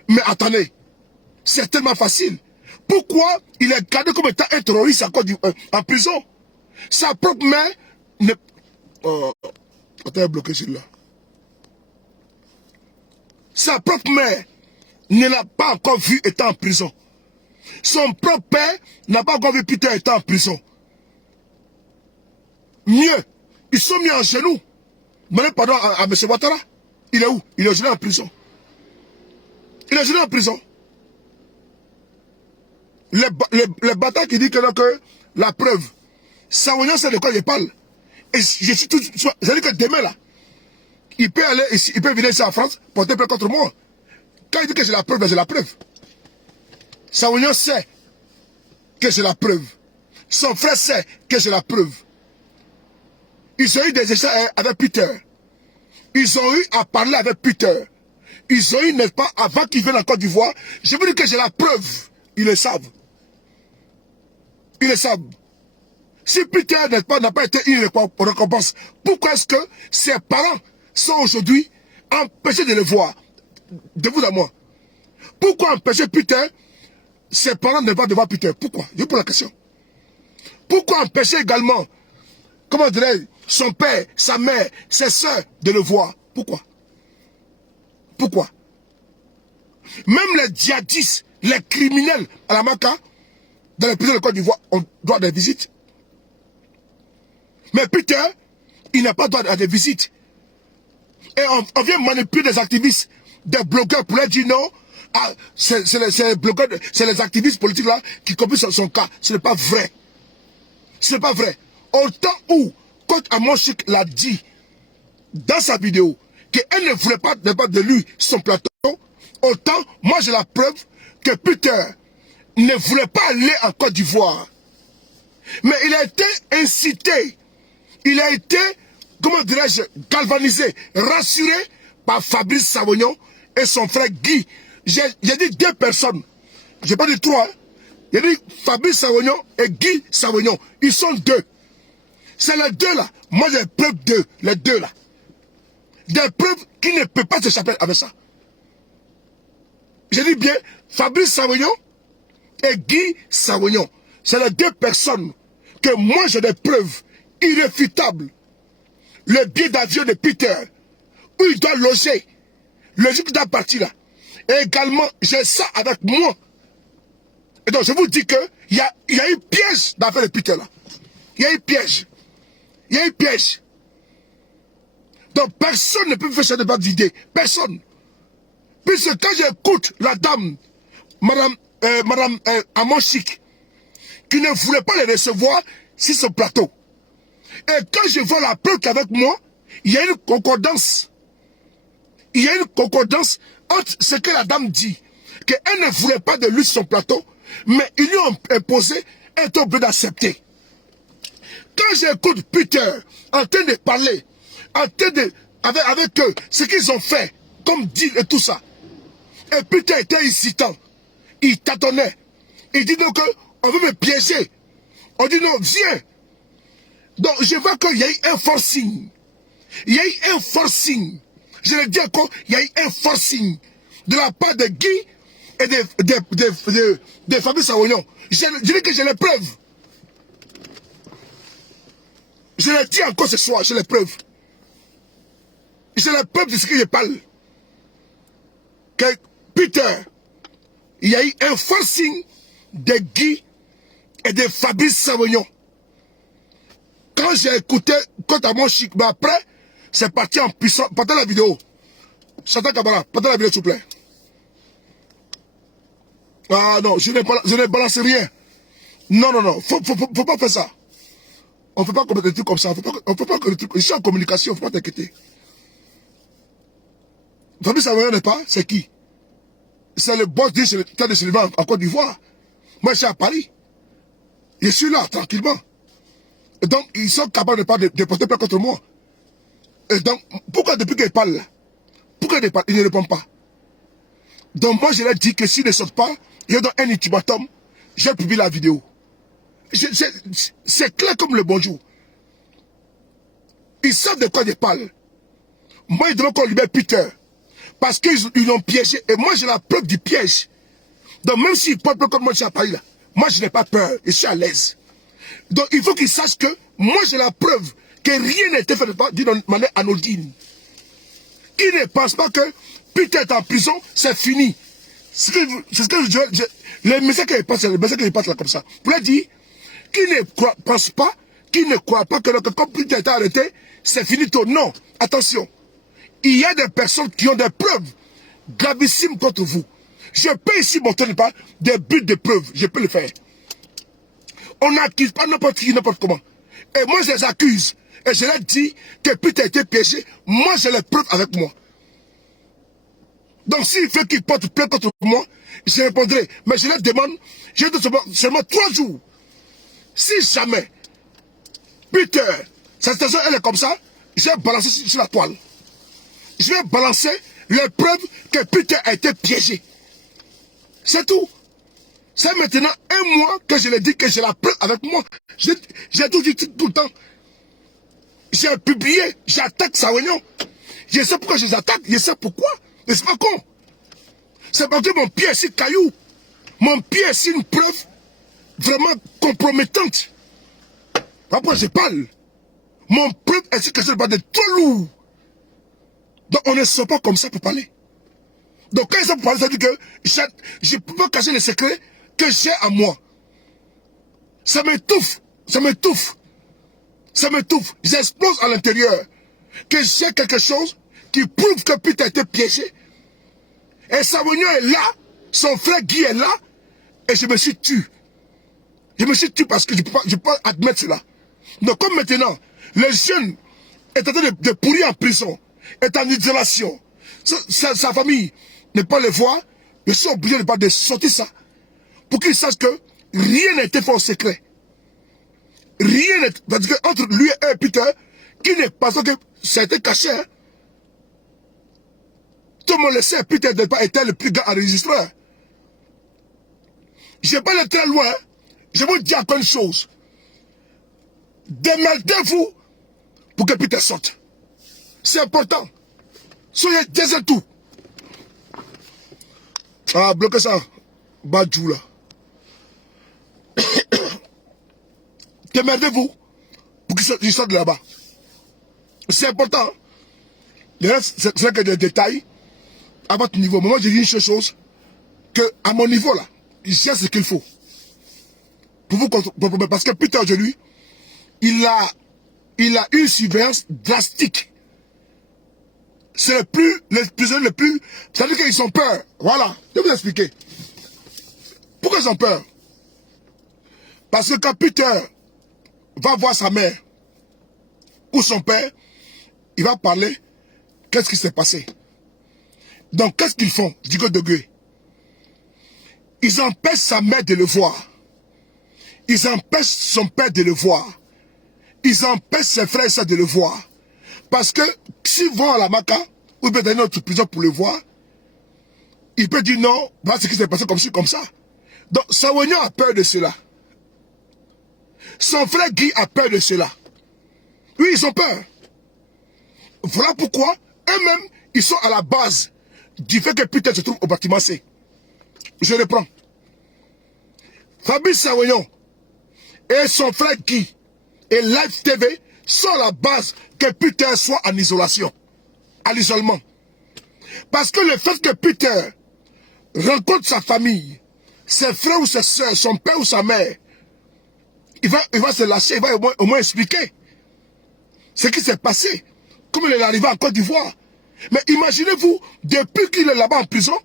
Mais attendez, c'est tellement facile. Pourquoi il est gardé comme étant un terroriste en prison? Sa propre mère ne... attends, bloqué celui-là. Sa propre mère ne l'a pas encore vu étant en prison. Son propre père n'a pas encore vu Peter étant en prison. Mieux, ils sont mis en genoux. Demandez pardon à M. Ouattara. Il est où? Il est en prison. Il est en prison. Les bâtards qui disent que la preuve, Savoyon sait de quoi je parle. Et je suis tout. C'est-à-dire que demain là, il peut aller ici, il peut venir ici en France, porter plainte contre moi. Quand il dit que j'ai la preuve, j'ai la preuve. Savoyon sait que j'ai la preuve. Son frère sait que j'ai la preuve. Ils ont eu des échanges avec Peter. Ils ont eu à parler avec Peter. Ils ont eu, n'est-ce pas, avant qu'ils viennent en Côte d'Ivoire. Je vous dis que j'ai la preuve. Ils le savent. Ils le savent. Si Peter, n'est-ce pas, n'a pas été une récompense, pourquoi est-ce que ses parents sont aujourd'hui empêchés de le voir? De vous à moi. Pourquoi empêcher Peter, ses parents ne pas de voir Peter? Pourquoi? Je vous pose la question. Pourquoi empêcher également, comment dirais-je, son père, sa mère, ses soeurs de le voir? Pourquoi? Pourquoi? Même les djihadistes, les criminels à la Maca, dans les prisons de Côte d'Ivoire, ont droit des visites. Mais Peter, il n'a pas droit à des visites. Et on vient manipuler des activistes, des blogueurs pour leur dire non, ah, c'est les blogueurs, c'est les activistes politiques là qui comprennent son cas. Ce n'est pas vrai. Ce n'est pas vrai. Autant où, quand Amon Chik l'a dit dans sa vidéo, qu'elle ne voulait pas de lui son plateau, autant, moi j'ai la preuve que Peter ne voulait pas aller en Côte d'Ivoire. Mais il a été incité, il a été, comment dirais-je, galvanisé, rassuré par Fabrice Savoyon et son frère Guy. J'ai dit 2 personnes, je n'ai pas dit 3, hein. J'ai dit Fabrice Savoyon et Guy Savoyon, ils sont 2. C'est les 2 là, moi j'ai preuve d'eux, les 2 là. Des preuves qui ne peuvent pas s'échapper avec ça. Je dis bien, Fabrice Savoyon et Guy Savoyon, c'est les 2 personnes que moi j'ai des preuves irréfutables. Le billet d'avion de Peter, où il doit loger, le jour qu'il doit partir là. Et également, j'ai ça avec moi. Et donc je vous dis qu'il y a eu piège dans l'affaire de Peter là. Il y a eu piège. Il y a eu piège. Donc personne ne peut me faire ce débat d'idées. Personne. Puisque quand j'écoute la dame, Madame Amon Chik, qui ne voulait pas les recevoir sur ce plateau. Et quand je vois la preuve qu'avec moi, il y a une concordance. Il y a une concordance entre ce que la dame dit qu'elle ne voulait pas de lui sur son plateau, mais ils lui ont imposé, elle est obligée d'accepter. Quand j'écoute Peter en train de parler, en train de, avec eux, ce qu'ils ont fait, comme deal et tout ça, et Peter était incitant, il tâtonnait, il dit donc on veut me piéger, on dit non, viens. Donc je vois qu'il y a eu un forcing, il y a eu un forcing, je le dis encore, il y a eu un forcing de la part de Guy et de Fabrice Sawagnon. Je dis que j'ai les preuves. Je le dis encore ce soir, j'ai les preuves. J'ai les preuves de ce que je parle. Que Peter, il y a eu un forcing de Guy et de Fabrice Sawagnon. Quand j'ai écouté, quand à mon chic, mais après, c'est parti en puissance. Partez la vidéo. Chantal Kabara, partez la vidéo s'il vous plaît. Ah non, je ne balance rien. Non, non, non, faut pas faire ça. On ne fait pas comme des trucs comme ça. On ne fait pas que des trucs. Je suis en communication, il ne faut pas t'inquiéter. Fabrice Sawagnon n'est pas, c'est qui? C'est le boss de l'État de Sullivan en Côte d'Ivoire. Moi, je suis à Paris. Je suis là, tranquillement. Et donc, ils sont capables de porter plainte contre moi. Et donc, pourquoi depuis qu'ils parlent là, pourquoi ils ne répondent pas? Donc, moi, je leur dis que s'ils ne sortent pas, je donne un ultimatum, je publie la vidéo. C'est clair comme le bonjour. Ils savent de quoi ils parlent. Moi, ils demandent qu'on libère Peter. Parce qu'ils l'ont piégé. Et moi, j'ai la preuve du piège. Donc, même s'ils portent plainte contre moi, je suis à Paris là. Moi, je n'ai pas peur. Je suis à l'aise. Donc, il faut qu'ils sachent que moi, j'ai la preuve que rien n'a été fait d'une manière anodine. Ils ne pensent pas que Peter est en prison, c'est fini. C'est ce que je le message que je passe, le message que je passe là comme ça. Pour leur dire, qu'ils ne pensent pas, qu'ils ne croient pas que comme Peter est arrêté, c'est fini tout. Non, attention. Il y a des personnes qui ont des preuves gravissimes contre vous. Je peux ici montrer pas des buts de preuves. Je peux le faire. On n'accuse pas n'importe qui, n'importe comment. Et moi, je les accuse. Et je leur dis que Peter a été piégé. Moi, j'ai les preuves avec moi. Donc, s'il fait qu'il porte plainte contre moi, je répondrai. Mais je leur demande, je donne seulement 3 jours. Si jamais Peter, sa situation, elle est comme ça, je vais balancer sur la toile. Je vais balancer les preuves que Peter a été piégé. C'est tout. C'est maintenant 1 mois que je l'ai dit que j'ai la preuve avec moi. J'ai tout dit tout le temps. J'ai publié, j'attaque Sawagnon. Je sais pourquoi je les attaque, je sais pourquoi. Mais c'est pas con. C'est parce que mon pied est ici caillou. Mon pied est ici une preuve vraiment compromettante. Après je parle. Mon preuve est ici quelque chose de trop lourd. Donc on ne sort pas comme ça pour parler. Donc quand ils sont pour parler, ça veut dire que je ne peux pas cacher les secrets que j'ai à moi. Ça m'étouffe. Ça m'étouffe. Ça m'étouffe. J'explose à l'intérieur. Que j'ai quelque chose qui prouve que Peter a été piégé. Et Sawagnon est là. Son frère Guy est là. Et je me suis tué. Je me suis tué parce que je ne peux pas admettre cela. Donc comme maintenant, le jeune est en train de pourrir en prison, est en isolation. Sa famille ne peut pas le voir. Je suis obligé de sortir ça. Pour qu'il sache que rien n'a été fait en secret. Rien n'est... Parce que entre lui et Peter, qui n'est pas que ça a été caché. Hein? Tout le monde le sait, Peter n'a pas été le plus grand enregistreur. Je ne vais pas aller très loin. Je vous dis encore une chose. Démerdez-vous pour que Peter sorte. C'est important. Soyez disez tout. Ah, bloquez ça. Badjou là. Démerdez-vous pour qu'il sorte de là-bas. C'est important. Le reste, c'est que des détails à votre niveau. Mais moi, je dis une chose, que à mon niveau là, j'ai ce qu'il faut. Pour vous, parce que Peter aujourd'hui, il a une surveillance drastique. C'est les prisonniers les plus... C'est-à-dire qu'ils ont peur. Voilà, je vais vous expliquer. Pourquoi ils ont peur? Parce que quand Peter va voir sa mère ou son père, il va parler, qu'est-ce qui s'est passé? Donc, qu'est-ce qu'ils font? Je dis que de gueux. Ils empêchent sa mère de le voir. Ils empêchent son père de le voir. Ils empêchent ses frères et sœurs de le voir. Parce que s'ils vont à la Maka, ou bien dans une autre prison pour le voir, il peut dire non, voilà ce qui s'est passé comme ci, comme ça. Donc, Sawagnon a peur de cela. Son frère Guy a peur de cela. Oui, ils ont peur. Voilà pourquoi, eux-mêmes, ils sont à la base du fait que Peter se trouve au bâtiment C. Je reprends. Fabrice Sawagnon et son frère Guy et Live TV sont à la base que Peter soit en isolation. À l'isolement. Parce que le fait que Peter rencontre sa famille, ses frères ou ses soeurs, son père ou sa mère, il va se lâcher, il va au moins expliquer ce qui s'est passé, comment il est arrivé en Côte d'Ivoire. Mais imaginez-vous, depuis qu'il est là-bas en prison,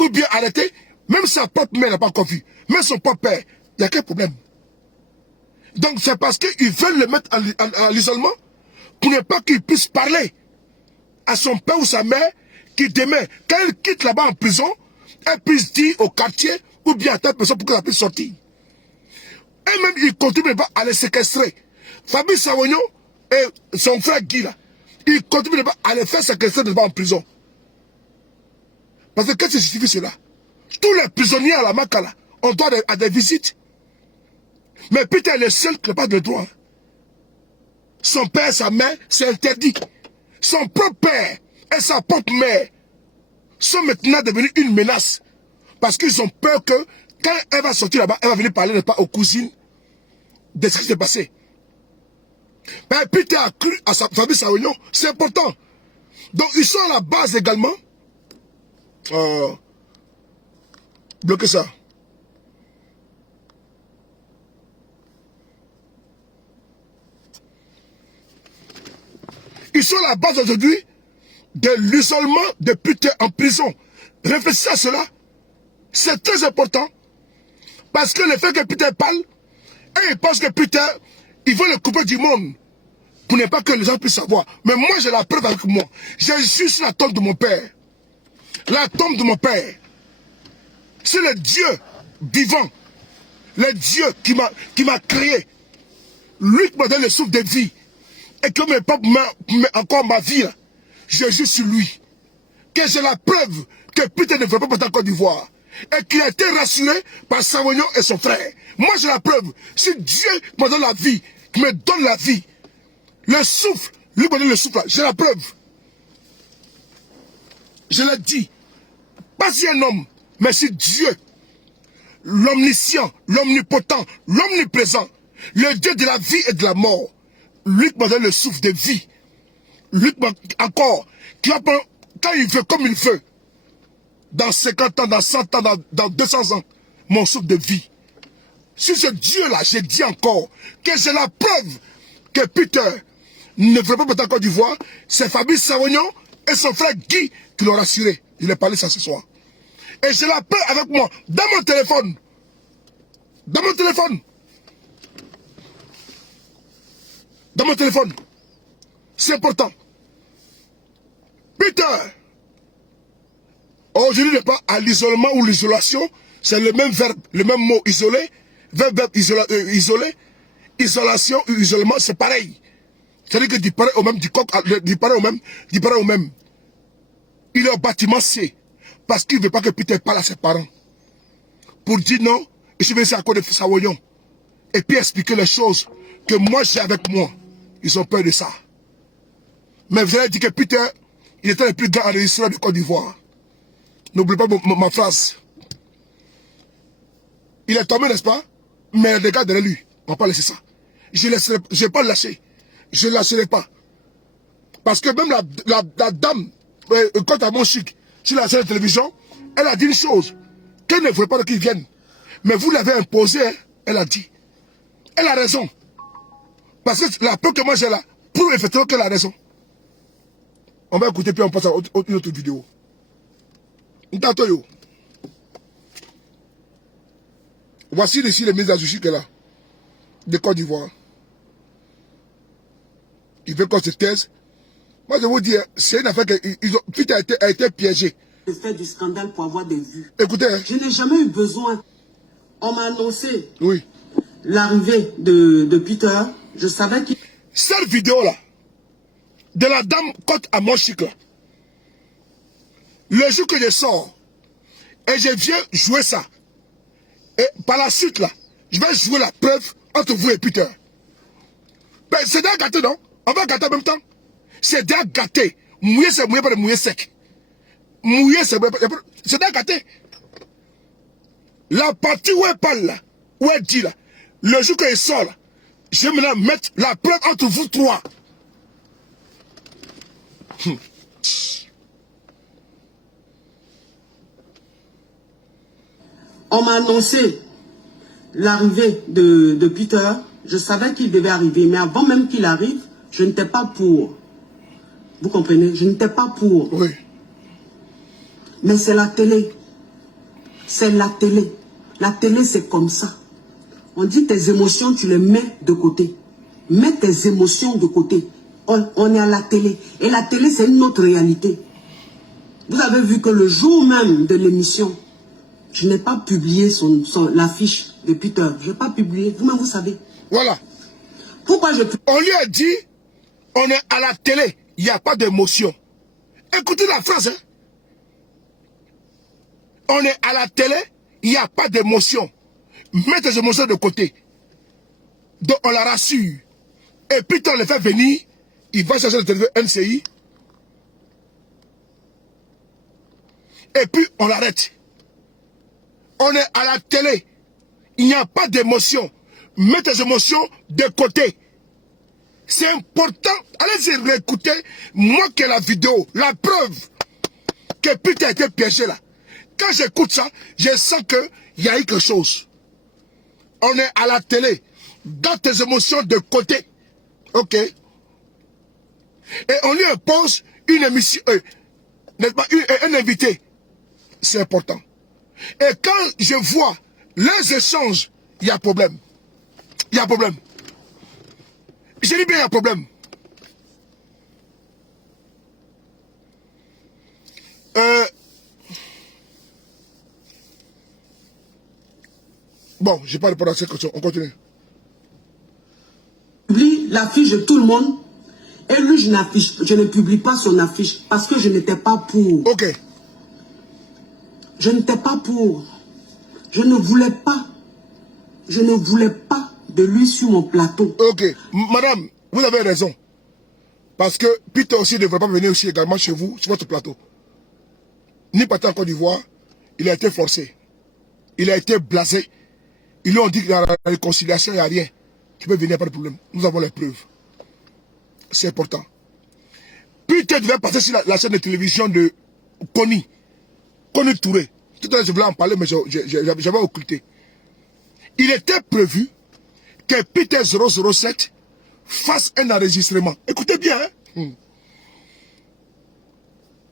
ou bien arrêté, même sa propre mère n'a pas encore vu, même son propre père, il y a quel problème? Donc c'est parce qu'ils veulent le mettre à l'isolement pour ne pas qu'il puisse parler à son père ou sa mère, qui demain, quand il quitte là-bas en prison, elle puisse dire au quartier ou bien à telle personne pour qu'elle puisse sortir. Et même, ils continuent à les séquestrer. Fabrice Sawagnon et son frère Guy, là, ils continuent à les faire séquestrer là-bas en prison. Parce que qu'est-ce qui justifie cela? Tous les prisonniers à la Maka, là, ont droit à des visites. Mais Peter est le seul qui n'a pas de droit. Son père, sa mère, c'est interdit. Son propre père et sa propre mère sont maintenant devenus une menace. Parce qu'ils ont peur que quand elle va sortir là-bas, elle va venir parler aux cousines de ce qui s'est passé. Mais Peter a cru à sa famille Sawagnon, c'est important. Donc ils sont à la base également. Bloquez ça. Ils sont à la base aujourd'hui de l'isolement de Peter en prison. Réfléchissez à cela. C'est très important. Parce que le fait que Peter parle, et il pense que Peter, il veut le couper du monde. Pour ne pas que les gens puissent savoir. Mais moi, j'ai la preuve avec moi. J'ai juste la tombe de mon père. La tombe de mon père. C'est le Dieu vivant. Le Dieu qui m'a créé. Lui qui m'a donné le souffle de vie. Et que mes peuples encore ma vie. J'ai juste sur lui. Que j'ai la preuve que Peter ne veut pas partir en Côte d'Ivoire. Et qui a été rassuré par Sawagnon et son frère. Moi j'ai la preuve. Si Dieu me donne la vie, qui me donne la vie, le souffle, lui me donne le souffle, j'ai la preuve. Je l'ai dit. Pas si un homme, mais si Dieu, l'omniscient, l'omnipotent, l'omniprésent, le Dieu de la vie et de la mort, lui qui me donne le souffle de vie, lui encore, qui va prendre, quand il veut, comme il veut, dans 50 ans, dans 100 ans, dans 200 ans, mon souffle de vie. Si ce Dieu-là, j'ai dit encore que j'ai la preuve que Peter ne veut pas partir en Côte d'Ivoire, c'est Fabrice Sawagnon et son frère Guy qui l'ont rassuré. Il a parlé ça ce soir. Et j'ai la preuve avec moi, dans mon téléphone. Dans mon téléphone. Dans mon téléphone. C'est important. Peter, aujourd'hui n'est pas à l'isolement ou l'isolation, c'est le même verbe, le même mot isolé, verbe isolé, isolation ou isolement, c'est pareil. C'est-à-dire que du pareil au même, du pareil au même. Il est au bâtiment C, parce qu'il ne veut pas que Peter parle à ses parents. Pour dire non, je suis venu à cause de Sawagnon. Et puis expliquer les choses que moi j'ai avec moi. Ils ont peur de ça. Mais vous allez dire que Peter, il était le plus grand enregistreur de Côte d'Ivoire. N'oubliez pas ma phrase. Il est tombé, n'est-ce pas? Mais les gars derrière lui, on va pas laisser ça. Je ne vais pas le lâcher. Je ne le lâcherai pas. Parce que même la dame, quand à mon chic, sur la chaîne de télévision, elle a dit une chose. Qu'elle ne voulait pas qu'il vienne. Mais vous l'avez imposé, hein, elle a dit. Elle a raison. Parce que la preuve que moi j'ai là, prouve effectivement qu'elle a raison. On va écouter puis on passe à une autre vidéo. Voici ici les mises à jour qu'elle a. De Côte d'Ivoire. Il veut qu'on se taise. Moi je vous dis, c'est une affaire que Peter a été piégé. de faire du scandale pour avoir des vues. Écoutez, hein. Je n'ai jamais eu besoin. On m'a annoncé Oui. l'arrivée de Peter. Je savais qu'il... Cette vidéo-là, de la dame côte à mon chic, là, le jour que je sors, et je viens jouer ça, et par la suite, là, je vais jouer la preuve entre vous et Peter. Ben, c'est déjà gâté, non? On va gâter en même temps. C'est déjà gâté. Mouiller, c'est mouiller, pas de mouiller sec. Mouiller, c'est déjà gâté. La partie où elle parle, là, où elle dit, là, le jour qu'elle sort, là, je vais maintenant mettre la preuve entre vous trois. On m'a annoncé l'arrivée de Peter. Je savais qu'il devait arriver, mais avant même qu'il arrive, je n'étais pas pour. Vous comprenez? Je n'étais pas pour. Oui. Mais c'est la télé. C'est la télé. La télé, c'est comme ça. On dit tes émotions, tu les mets de côté. Mets tes émotions de côté. On est à la télé. Et la télé, c'est une autre réalité. Vous avez vu que le jour même de l'émission, je n'ai pas publié l'affiche de Peter. Je n'ai pas publié. Vous-même, vous savez. Voilà. Pourquoi je... On lui a dit, on est à la télé, il n'y a pas d'émotion. Écoutez la phrase, hein. On est à la télé, il n'y a pas d'émotion. Mets tes émotions de côté. Donc on la rassure. Et puis on le fait venir, il va chercher le téléphone NCI. Et puis on l'arrête. On est à la télé, il n'y a pas d'émotion. Mets tes émotions de côté. C'est important. Allez-y réécouter, moi qui ai la vidéo, la preuve que Peter a été piégé là. Quand j'écoute ça, je sens qu'il y a eu quelque chose. On est à la télé. Garde tes émotions de côté. Ok. Et on lui impose une émission, n'est-ce pas, un invité. C'est important. Et quand je vois les échanges, il y a problème. Il y a problème. Je dis bien il y a problème. Bon, je n'ai pas répondu à cette question. On continue. Publie l'affiche de tout le monde. Et lui, je ne publie pas son affiche parce que je n'étais pas pour. Ok. Je n'étais pas pour. Je ne voulais pas. Je ne voulais pas de lui sur mon plateau. Ok. Madame, vous avez raison. Parce que Peter aussi ne devrait pas venir aussi également chez vous, sur votre plateau. Ni parti en Côte d'Ivoire, il a été forcé. Il a été blasé. Ils lui ont dit que dans la réconciliation, il n'y a rien. Tu peux venir, pas de problème. Nous avons les preuves. C'est important. Peter devait passer sur la chaîne de télévision de Kony Touré. Tout à l'heure, je voulais en parler, mais j'avais occulté. Il était prévu que Peter 007 fasse un enregistrement. Écoutez bien, hein?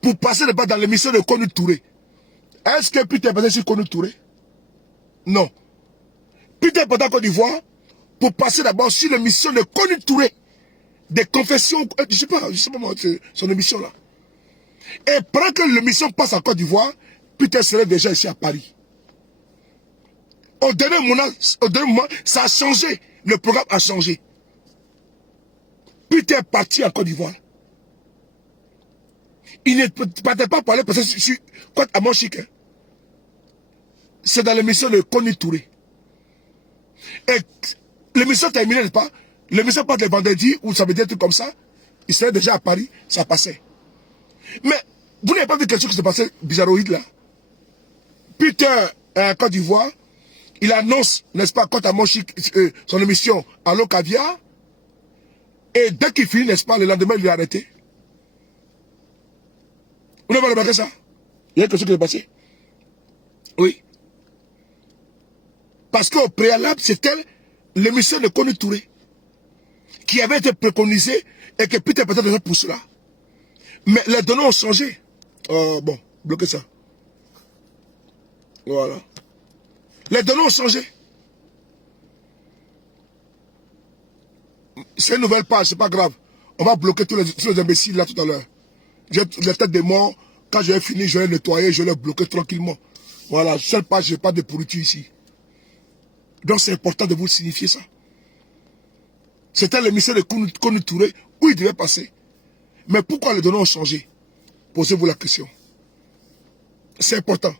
Pour passer dans l'émission de Kony Touré. Est-ce que Peter est passé sur Kony Touré? Non. Peter est passé en Côte d'Ivoire pour passer d'abord sur l'émission de Kony Touré. Des confessions, je sais pas moi, son émission là. Et pendant que l'émission passe en Côte d'Ivoire, Peter serait déjà ici à Paris. Au dernier moment, ça a changé. Le programme a changé. Peter est parti en Côte d'Ivoire. Il ne partait pas parler parce que sur Côte à Monchique. Hein. C'est dans l'émission de Kony Touré. Et l'émission terminée, n'est-ce pas? L'émission passe le vendredi ou ça veut dire un truc comme ça. Il serait déjà à Paris, ça passait. Mais vous n'avez pas vu quelque chose qui s'est passé bizarroïde là? Peter, en Côte d'Ivoire, il annonce, n'est-ce pas, Côte à Monchique, son émission Allo Caviar. Et dès qu'il finit, n'est-ce pas, le lendemain, il lui a arrêté. Vous n'avez pas remarqué ça? Il y a quelque chose qui s'est passé. Oui. Parce qu'au préalable, c'était l'émission de Kony Touré qui avait été préconisée et que Peter peut-être pour cela. Mais les données ont changé. Bon, bloquez ça. Voilà. Les données ont changé. C'est une nouvelle page, c'est pas grave. On va bloquer tous les imbéciles là tout à l'heure. J'ai les têtes des morts, Quand je vais finir, je vais nettoyer, je vais le bloquer tranquillement. Voilà, seule page, je n'ai pas de pourriture ici. Donc c'est important de vous signifier ça. C'était l'émissaire de Kounou Touré où il devait passer. Mais pourquoi les données ont changé? Posez-vous la question. C'est important.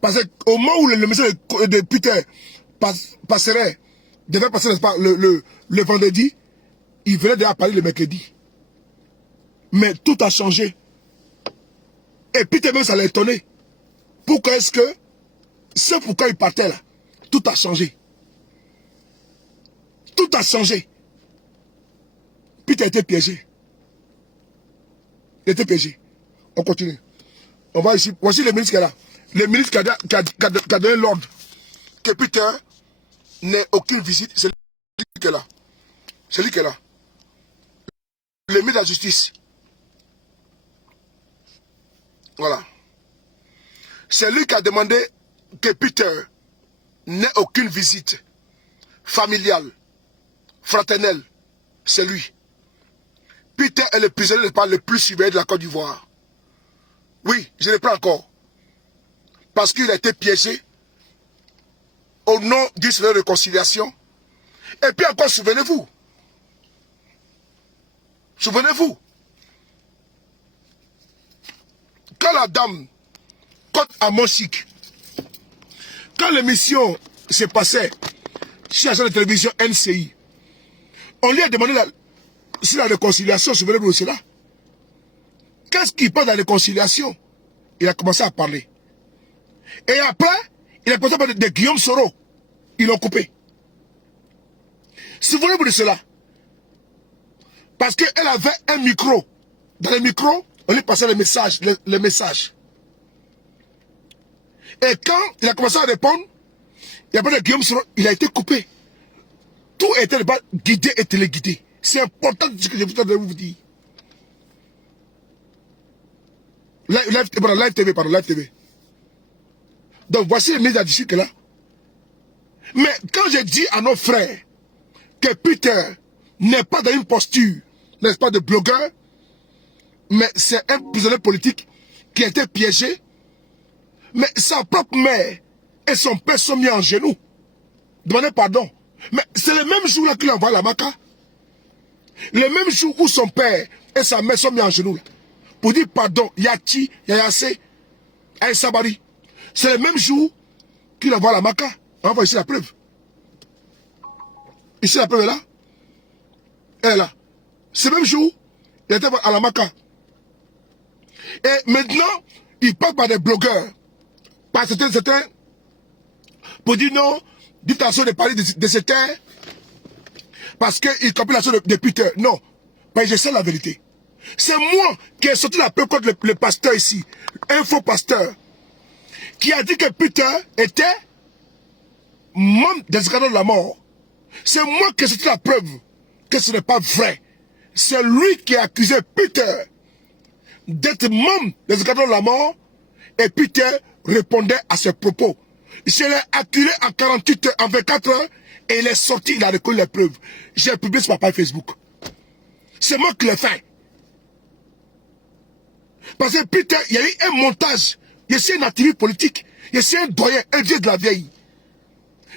Parce qu'au moment où l'émissaire de Peter passerait, devait passer le vendredi, il venait déjà parler le mercredi. Mais tout a changé. Et Peter même ça l'a étonné. Pourquoi est-ce que c'est pourquoi il partait là? Tout a changé. Tout a changé. Peter a été piégé. Il était piégé. On continue. On va ici. Voici le ministre qui est là. Le ministre qui a donné l'ordre que Peter n'ait aucune visite. C'est lui qui est là. C'est lui qui est là. Le ministre de la Justice. Voilà. C'est lui qui a demandé que Peter n'ait aucune visite familiale, fraternelle. C'est lui. Peter est le prisonnier le plus surveillé de la Côte d'Ivoire. Oui, je le prends encore. Parce qu'il a été piégé au nom du Seigneur de réconciliation. Et puis encore, souvenez-vous. Souvenez-vous. Quand la dame, Côte à Monchique, quand l'émission se passait chez la chaîne de télévision NCI, on lui a demandé si la réconciliation, souvenez-vous de cela. Qu'est-ce qui passe dans la réconciliation? Il a commencé à parler. Et après, il a commencé à parler de Guillaume Soro. Ils l'ont coupé. Souvenez-vous de cela. Parce qu'elle avait un micro. Dans le micro, on lui passait les messages. Les messages. Et quand il a commencé à répondre, il a parlé de Guillaume Soro, il a été coupé. Tout était guidé et téléguidé. C'est important ce que je voudrais vous dire. Live TV, pardon, Live TV. Donc voici le ministre de la Justice là. Mais quand je dis à nos frères que Peter n'est pas dans une posture, n'est-ce pas, de blogueur, mais c'est un prisonnier politique qui a été piégé, mais sa propre mère et son père sont mis en genoux. Demandez pardon. Mais c'est le même jour là qu'il envoie la Maca. Le même jour où son père et sa mère sont mis en genoux là, pour dire pardon, Yati, Yayase, Aïsabari. C'est le même jour qu'il envoie la Maca. On voit ici la preuve. Ici la preuve est là. Elle est là. C'est le même jour, il était à la Maca. Et maintenant, il parle par des blogueurs. Par certains, pour dire non, dites à ceux de parler de cette terre, parce qu'il copie la chose de Peter. Non, mais je sais la vérité. C'est moi qui ai sorti la preuve contre le pasteur ici, un faux pasteur, qui a dit que Peter était membre des escadrons de la mort. C'est moi qui ai sorti la preuve que ce n'est pas vrai. C'est lui qui a accusé Peter d'être membre des escadrons de la mort, et Peter répondait à ses propos. Je l'ai acculé en 48 heures, en 24 heures, et il est sorti, il a reconnu les preuves. J'ai publié sur ma page Facebook. C'est moi qui l'ai fait. Parce que Peter, il y a eu un montage. Je suis un activiste politique. Je suis un doyen, un vieux de la vieille.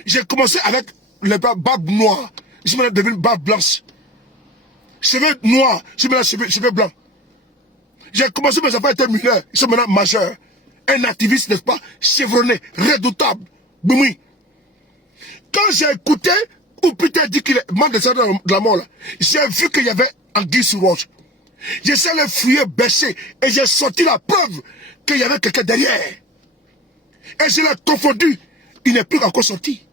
J'ai commencé avec les barbes noires. Je suis maintenant devenu barbe blanche. Cheveux noirs, je suis maintenant cheveux blancs. J'ai commencé, mes enfants étaient mineurs. Ils sont maintenant majeurs. Un activiste, n'est-ce pas, chevronné, redoutable. Boumi. Quand j'ai écouté où Peter dit qu'il est membre de la mort, j'ai vu qu'il y avait anguille sous roche. J'essaie de fouiller, bêcher, et j'ai sorti la preuve qu'il y avait quelqu'un derrière. Et je l'ai confondu. Il n'est plus encore sorti.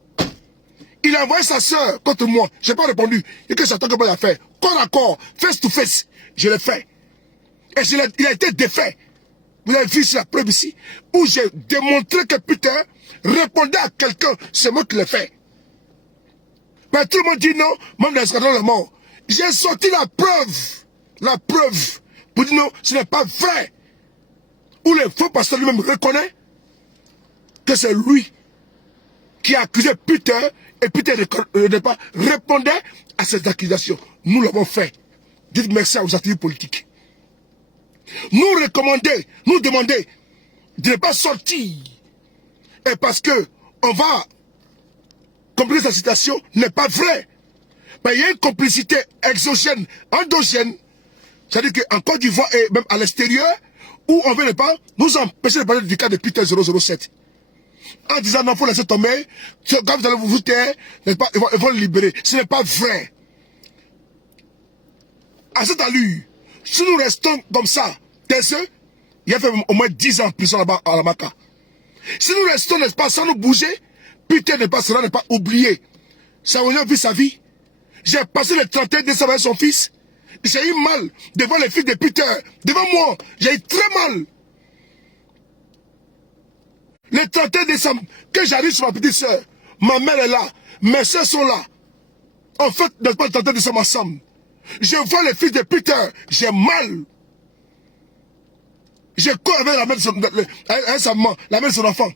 Il a envoyé sa soeur contre moi. Je n'ai pas répondu. Et que j'attends que moi il a fait. Corps à corps, face to face. Je l'ai fait. Et il a été défait. Vous avez vu la preuve ici, où j'ai démontré que Peter répondait à quelqu'un. C'est moi qui l'ai fait. Mais tout le monde dit non, même dans l'escadron de la mort. J'ai sorti la preuve, pour dire non, ce n'est pas vrai. Où le faux pasteur lui-même reconnaît que c'est lui qui a accusé Peter, et Peter répondait à ces accusations. Nous l'avons fait. Dites merci aux activistes politiques. nous recommander, nous demander de ne pas sortir. Et parce que on va comprendre cette situation n'est pas vrai. Mais il y a une complicité exogène, endogène, c'est-à-dire qu'en Côte d'Ivoire et même à l'extérieur, où on veut ne pas nous empêcher de parler du cas de Peter 007. En disant non, il faut laisser tomber, quand vous allez vous taire, ils vont le libérer. Ce n'est pas vrai. À cette allure, si nous restons comme ça, taiseux, il a fait au moins 10 ans en prison là-bas à la Maca. Si nous restons, n'est-ce pas, sans nous bouger, Peter n'est pas oublié. Savonnion vit sa vie. J'ai passé le 31 décembre avec son fils. J'ai eu mal devant les fils de Peter. Devant moi, j'ai eu très mal. Le 31 décembre, que j'arrive sur ma petite soeur, ma mère est là, mes soeurs sont là. En fait, n'est-ce pas le 31 décembre ensemble. Je vois les fils de Peter, j'ai mal. Je cours avec la mère de la mère de son enfant.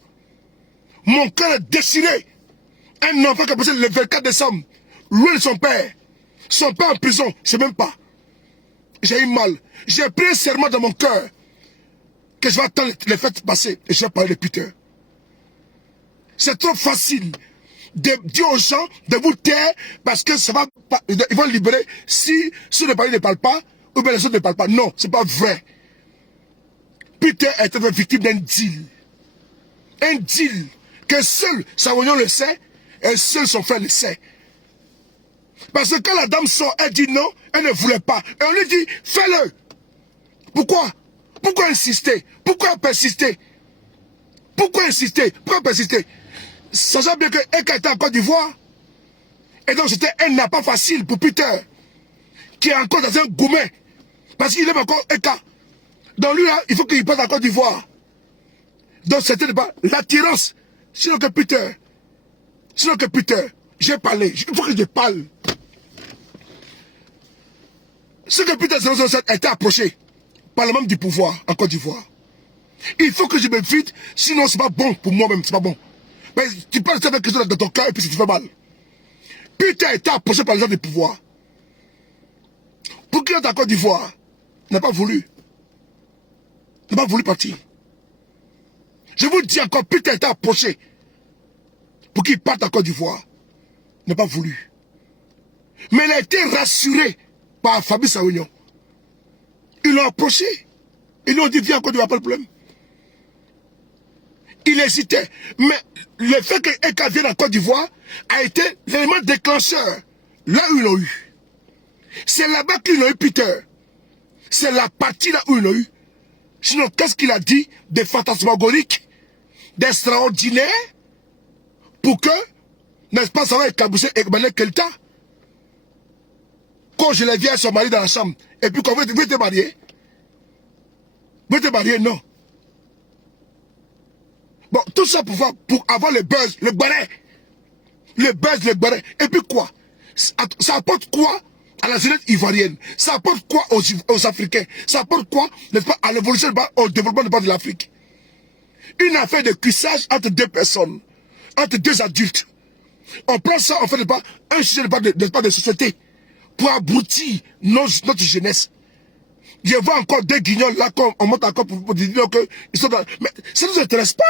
Mon cœur est déchiré. Un enfant qui a passé le 24 décembre, loin de son père. Son père en prison, je ne sais même pas. J'ai eu mal. J'ai pris un serment dans mon cœur que je vais attendre les fêtes passer et je vais parler de Peter. C'est trop facile de dire aux gens de vous taire parce que ça va pas, ils vont libérer si ceux de Paris ne parlent pas ou bien les autres ne parlent pas. Non, c'est pas vrai. Peter est victime d'un deal. Un deal que seul Savonnion le sait et seul son frère le sait. Parce que quand la dame sort, elle dit non, elle ne voulait pas. Et on lui dit, fais-le. Pourquoi? Pourquoi insister? Pourquoi persister? Pourquoi insister? Pourquoi persister? Sachant bien que Eka était en Côte d'Ivoire. Et donc c'était un n'a pas facile pour Peter. Qui est encore dans un gourmet. Parce qu'il aime encore Eka. Donc lui là, il faut qu'il parte en Côte d'Ivoire. Donc c'était pas l'attirance. Sinon que Peter, j'ai parlé. Il faut que je parle. Ce que Peter 007 a été approché par le membre du pouvoir en Côte d'Ivoire. Il faut que je me vide, sinon c'est pas bon pour moi-même, c'est pas bon. Mais tu parles de quelque chose dans ton cœur et puis ça te fait mal. Peter a été approché par les gens du pouvoir. Pour qu'il entre en Côte d'Ivoire, n'a pas voulu. N'a pas voulu partir. Je vous dis encore, Peter a été approché pour qu'il parte en Côte d'Ivoire. N'a pas voulu. Mais il a été rassuré par Fabrice Savonnion. Ils l'ont approché. Ils lui ont dit, viens en Côte d'Ivoire, pas de problème. Il hésitait. Mais le fait que Eka vienne en Côte d'Ivoire a été l'élément déclencheur. Là où ils l'ont eu. C'est là-bas qu'ils l'ont eu, Peter. C'est la partie là où ils l'ont eu. Sinon, qu'est-ce qu'il a dit de fantasmagorique, d'extraordinaire, pour que, n'est-ce pas, ça va éclabousser Ekmanuel Keïta. Quand je l'ai vu à son mari dans la chambre, et puis quand vous te marier, non. Bon, tout ça pour avoir le buzz, le barret. Le buzz, le barret. Et puis quoi? Ça apporte quoi à la jeunesse ivoirienne? Ça apporte quoi aux Africains? Ça apporte quoi, n'est-ce pas, à l'évolution, au développement de l'Afrique? Une affaire de cuissage entre deux personnes, entre deux adultes. On prend ça, on fait pas un sujet de société pour abrutir notre jeunesse. Je vois encore deux guignols là, on monte encore pour dire qu'ils sont dans... Mais ça ne nous intéresse pas.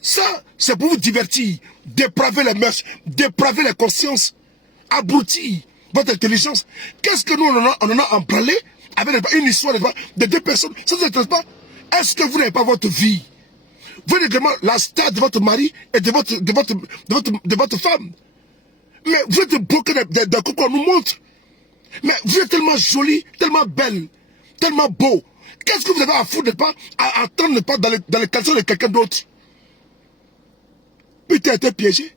Ça, c'est pour vous divertir, dépraver les mœurs, dépraver les consciences, abrutir votre intelligence. Qu'est-ce que nous, on en a emballé avec une histoire de deux personnes? Ça ne vous intéresse pas? Est-ce que vous n'avez pas votre vie? Vous êtes également la star de votre mari et de votre femme. Mais vous êtes beau d'un coup qu'on nous montre. Mais vous êtes tellement jolie, tellement belle, tellement beau. Qu'est-ce que vous avez à foutre de pas, à attendre de pas dans les caleçons de quelqu'un d'autre? Peter a été piégé.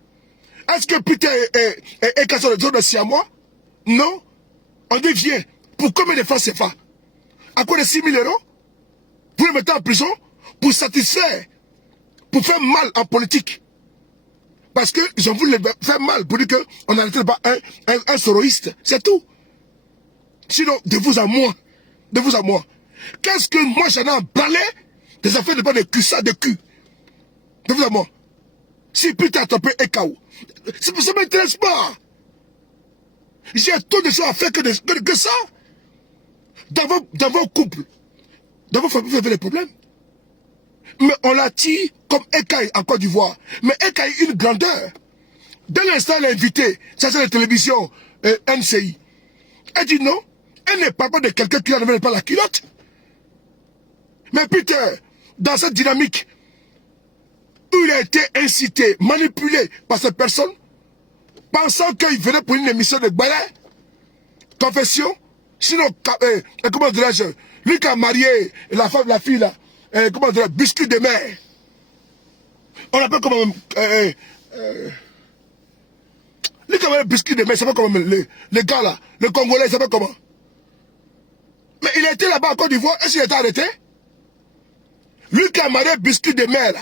Est-ce que Peter est cassé dans les zones de Siamois? Non. On dit viens. Pour combien de francs CFA? À quoi de 6 000 euros? Vous le mettez en prison pour satisfaire, pour faire mal en politique. Parce qu'ils ont voulu faire mal pour dire qu'on n'arrêtait pas un soroïste. C'est tout. Sinon, de vous à moi. Qu'est-ce que moi j'en ai emballé des affaires de cul, de cul. De vous à moi. Si Peter a topé Ekao, ça ne m'intéresse pas. J'ai trop de choses à faire que ça. dans vos couples, dans vos familles, vous avez des problèmes. Mais on l'a tiré comme Ekaï en Côte d'Ivoire. Mais Ekaï a une grandeur. Dès l'instant, elle est invitée, ça c'est la télévision, NCI. Elle dit non, elle ne parle pas de quelqu'un qui ne met pas la culotte. Mais Peter, dans cette dynamique, où il a été incité, manipulé par cette personne, pensant qu'il venait pour une émission de ballet, confession, sinon, comment dirais-je, lui qui a marié la femme, la fille là, comment dirais-je, biscuit de mer. On appelle comment, lui qui a marié biscuit de mer, ça s'appelle comment, le gars là, le Congolais, il s'appelle comment? Mais il a été là-bas en Côte d'Ivoire, est-ce qu'il a été arrêté? Lui qui a marié biscuit de mer là.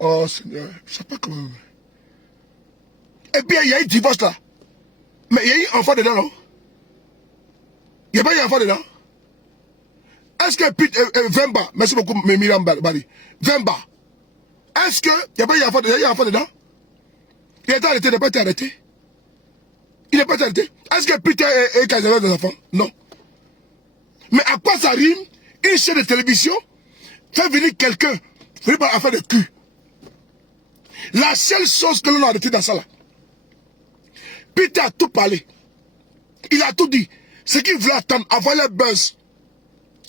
Oh Seigneur, je ne sais pas comment. Et puis il y a eu divorce là. Mais il y a eu enfant dedans, non? Il n'y a pas eu enfant dedans? Est-ce que Vemba, merci beaucoup Myriam Bari, Vemba, est-ce qu'il n'y a pas eu enfant dedans? Il y a eu enfant dedans? Il a été arrêté, il n'a pas été arrêté. Il n'a pas été arrêté. Est-ce que Peter et Kaiser avaient des enfants? Non. Mais à quoi ça rime? Une chaîne de télévision fait venir quelqu'un, venir par affaire de cul. La seule chose que l'on a arrêté dans ça là, Peter a tout parlé. Il a tout dit. Ce qu'il voulait attendre avant le buzz.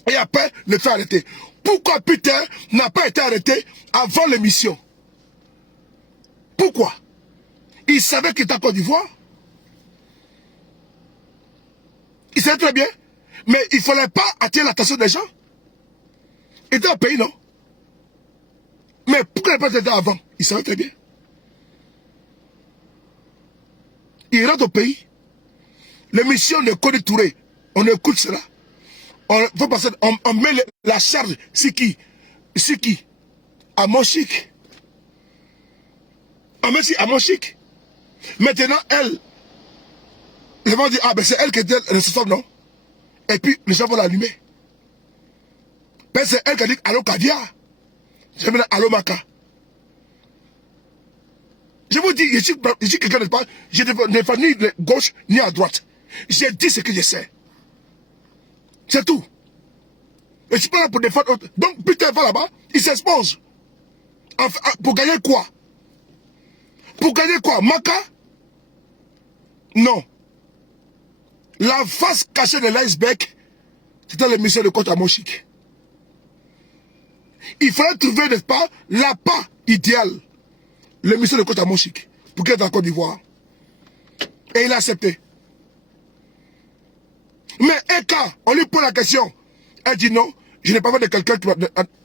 Et après, le faire arrêter. Pourquoi Peter n'a pas été arrêté avant l'émission? Pourquoi? Il savait qu'il était en Côte d'Ivoire. Il savait très bien. Mais il ne fallait pas attirer l'attention des gens. Il était au pays, non? Mais pourquoi il n'a pas été avant? Il savait très bien. Il rentre au pays. L'émission de Cody Touré, on écoute cela. On met la charge, c'est qui? C'est qui? À mon chic. On met à mon chic. Maintenant, elle, les gens disent, ah ben c'est elle qui était responsable, non? Et puis, les gens vont l'allumer. Ben c'est elle qui a dit, allô Caviar. Je vais dire, allô Maca. Je vous dis, je suis quelqu'un de pas, je ne défends ni de gauche ni à droite. J'ai dit ce que je sais. C'est tout. Et je suis pas là pour défendre. Donc, Peter va là-bas, il s'expose. Pour gagner quoi? Pour gagner quoi? Maca? Non. La face cachée de l'iceberg, c'était l'émission de Côte à Mochique. Il fallait trouver, n'est-ce pas, l'appât idéal. L'émission de Côte à Mochique. Pour qu'il soit en Côte d'Ivoire. Et il a accepté. Mais Eka, on lui pose la question. Elle dit non, je n'ai pas fait de quelqu'un,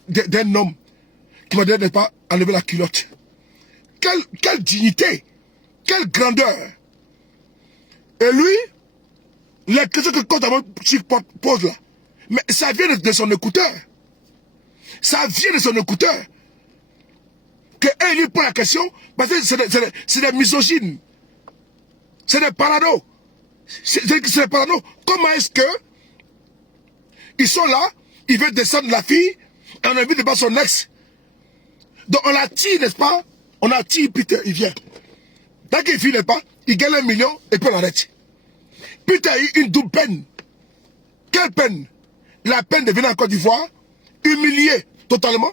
d'un homme qui m'a dit de ne pas enlever la culotte. Quelle dignité, quelle grandeur. Et lui, les questions que Côte d'Ivoire pose là, mais ça vient de son écouteur. Ça vient de son écouteur. Que elle lui pose la question, parce que c'est des misogynes. C'est des parados. C'est des parados. Comment est-ce que ils sont là, ils veulent descendre la fille, et on a envie de battre son ex. Donc on la tire, n'est-ce pas? On a tiré Peter, il vient. Dès qu'il finit, n'est-ce pas? Il gagne 1 million et puis on l'arrête. Peter a eu une double peine. Quelle peine? La peine de venir en Côte d'Ivoire, humilié totalement.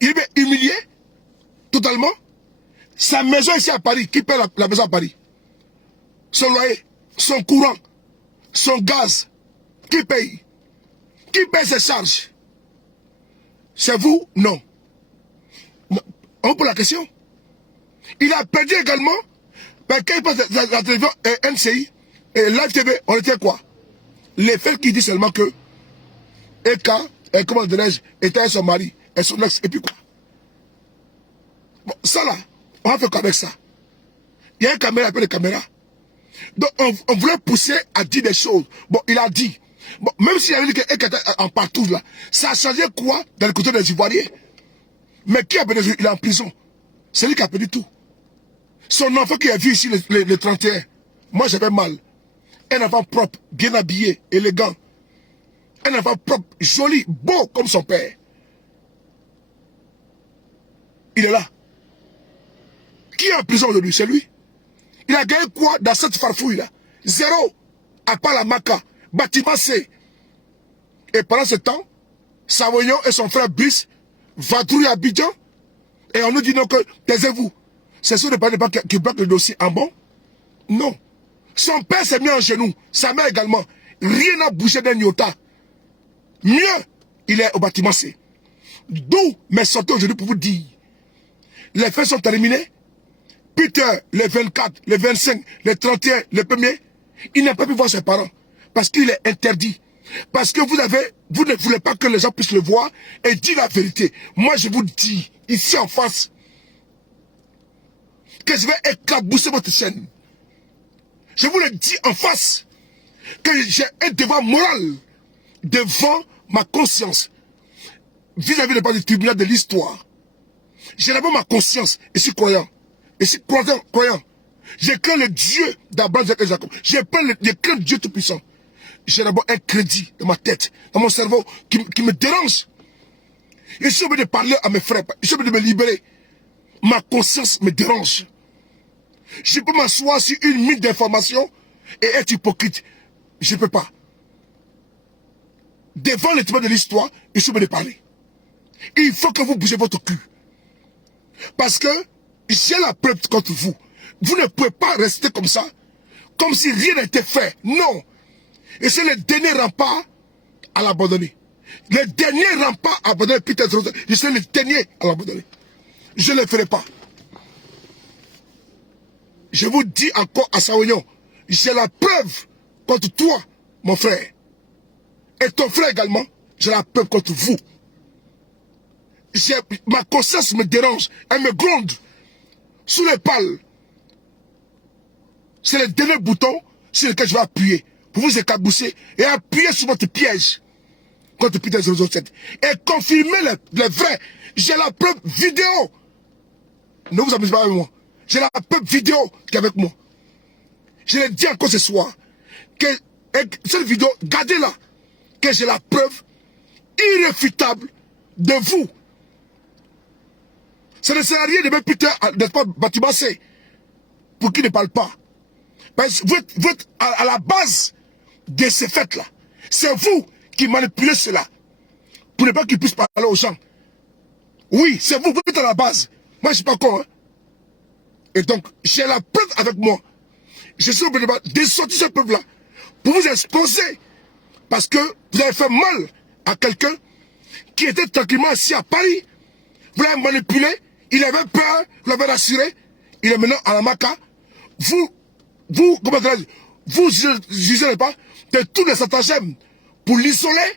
Il est humilié totalement. Sa maison ici à Paris, qui paie la maison à Paris? Son loyer, son courant, son gaz, qui paye? Qui paye ses charges? C'est vous? Non. On pose la question. Il a perdu également, ben, quand il passe la télévision NCI et Live TV, on était quoi? Les faits qui disent seulement que Eka, comment dirais-je, était avec son mari et son ex, et puis quoi? Bon, ça là, on va faire qu'avec ça. Il y a une caméra, appelle une caméra. Donc on voulait pousser à dire des choses. Bon, il a dit. Bon, même s'il avait dit qu'Eka était en partout là, ça a changé quoi dans le côté des Ivoiriens? Mais qui a perdu? Il est en prison. C'est lui qui a perdu tout. Son enfant qui a vu ici le 31, moi j'avais mal. Un enfant propre, bien habillé, élégant. Un enfant propre, joli, beau comme son père. Il est là. Qui est en prison aujourd'hui? C'est lui. Il a gagné quoi dans cette farfouille là? Zéro. À part la maca. bâtiment C. Et pendant ce temps, Savoyon et son frère Brice vadrouillent à Abidjan. Et on nous dit non que, taisez-vous. C'est sûr de pas qui bloque le dossier en bon? Non. Son père s'est mis en genoux. Sa mère également. Rien n'a bougé d'un iota. Mieux, il est au bâtiment C. D'où mes sorties aujourd'hui pour vous dire. Les faits sont terminés. Peter, les 24, les 25, les 31, les 1er, il n'a pas pu voir ses parents. Parce qu'il est interdit. Parce que vous ne voulez pas que les gens puissent le voir et dire la vérité. Moi, je vous dis, ici en face, que je vais éclabousser votre chaîne. Je vous le dis en face, que j'ai un devoir moral devant ma conscience vis-à-vis du tribunal de l'histoire. J'ai d'abord ma conscience, et je suis croyant. Et je suis croyant. J'ai craint le Dieu d'Abraham, Isaac et Jacob. J'ai craint le Dieu Tout-Puissant. J'ai d'abord un crédit dans ma tête, dans mon cerveau, qui me dérange. Et je suis obligé de parler à mes frères. Je suis obligé de me libérer. Ma conscience me dérange. Je peux m'asseoir sur une mine d'informations et être hypocrite. Je ne peux pas. Devant les témoins de l'histoire, je suis obligé de parler. Il faut que vous bougez votre cul. Parce que j'ai la preuve contre vous. Vous ne pouvez pas rester comme ça, comme si rien n'était fait. Non. Et c'est le dernier rempart à l'abandonner. Le dernier rempart à abandonner, peut-être, je serai le dernier à l'abandonner. Je ne le ferai pas. Je vous dis encore à Savoyon, j'ai la preuve contre toi, mon frère. Et ton frère également, j'ai la preuve contre vous. Ma conscience me dérange, elle me gronde. Sous les pales. C'est le dernier bouton sur lequel je vais appuyer pour vous écabousser et appuyer sur votre piège contre Peter 007 et confirmer les vrais. J'ai la preuve vidéo. Ne vous amusez pas avec moi. J'ai la preuve vidéo qui est avec moi. Je l'ai dit encore ce soir que cette vidéo, gardez-la, que j'ai la preuve irréfutable de vous. Ça ne sert à rien de mettre Peter d'être pas bâtiment C pour qu'il ne parle pas. Parce que vous êtes à la base de ces fêtes-là. C'est vous qui manipulez cela pour ne pas qu'ils puissent parler aux gens. Oui, c'est vous, vous êtes à la base. Moi, je ne suis pas con. Hein? Et donc, j'ai la preuve avec moi. Je suis obligé de sortir cette preuve-là pour vous exposer. Parce que vous avez fait mal à quelqu'un qui était tranquillement assis à Paris. Vous l'avez manipulé, il avait peur, vous l'avez rassuré. Il est maintenant à la Maca. Comment dirais-je, vous jugez pas de tous les stratagèmes pour l'isoler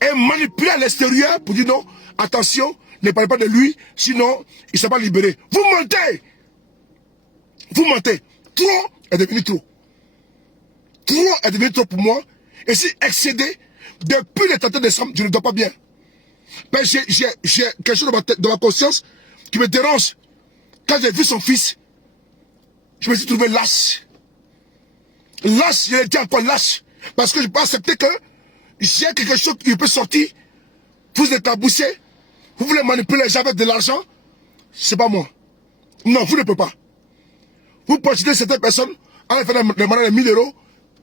et manipuler à l'extérieur pour dire non, attention, ne parlez pas de lui, sinon il ne sera pas libéré. Vous mentez. Vous mentez. Trop est devenu trop. Trop est devenu trop pour moi. Et si excédé, depuis le 31 décembre, je ne dors pas bien. Ben, j'ai quelque chose dans ma conscience qui me dérange. Quand j'ai vu son fils, je me suis trouvé lâche. Lâche, je l'ai dit encore lâche. Parce que je ne peux pas accepter que j'ai quelque chose qui peut sortir, vous éclabousser, vous voulez manipuler, j'avais de l'argent, c'est pas moi. Non, vous ne pouvez pas. Vous possédez certaines personnes, à faire des malades de 1000 euros,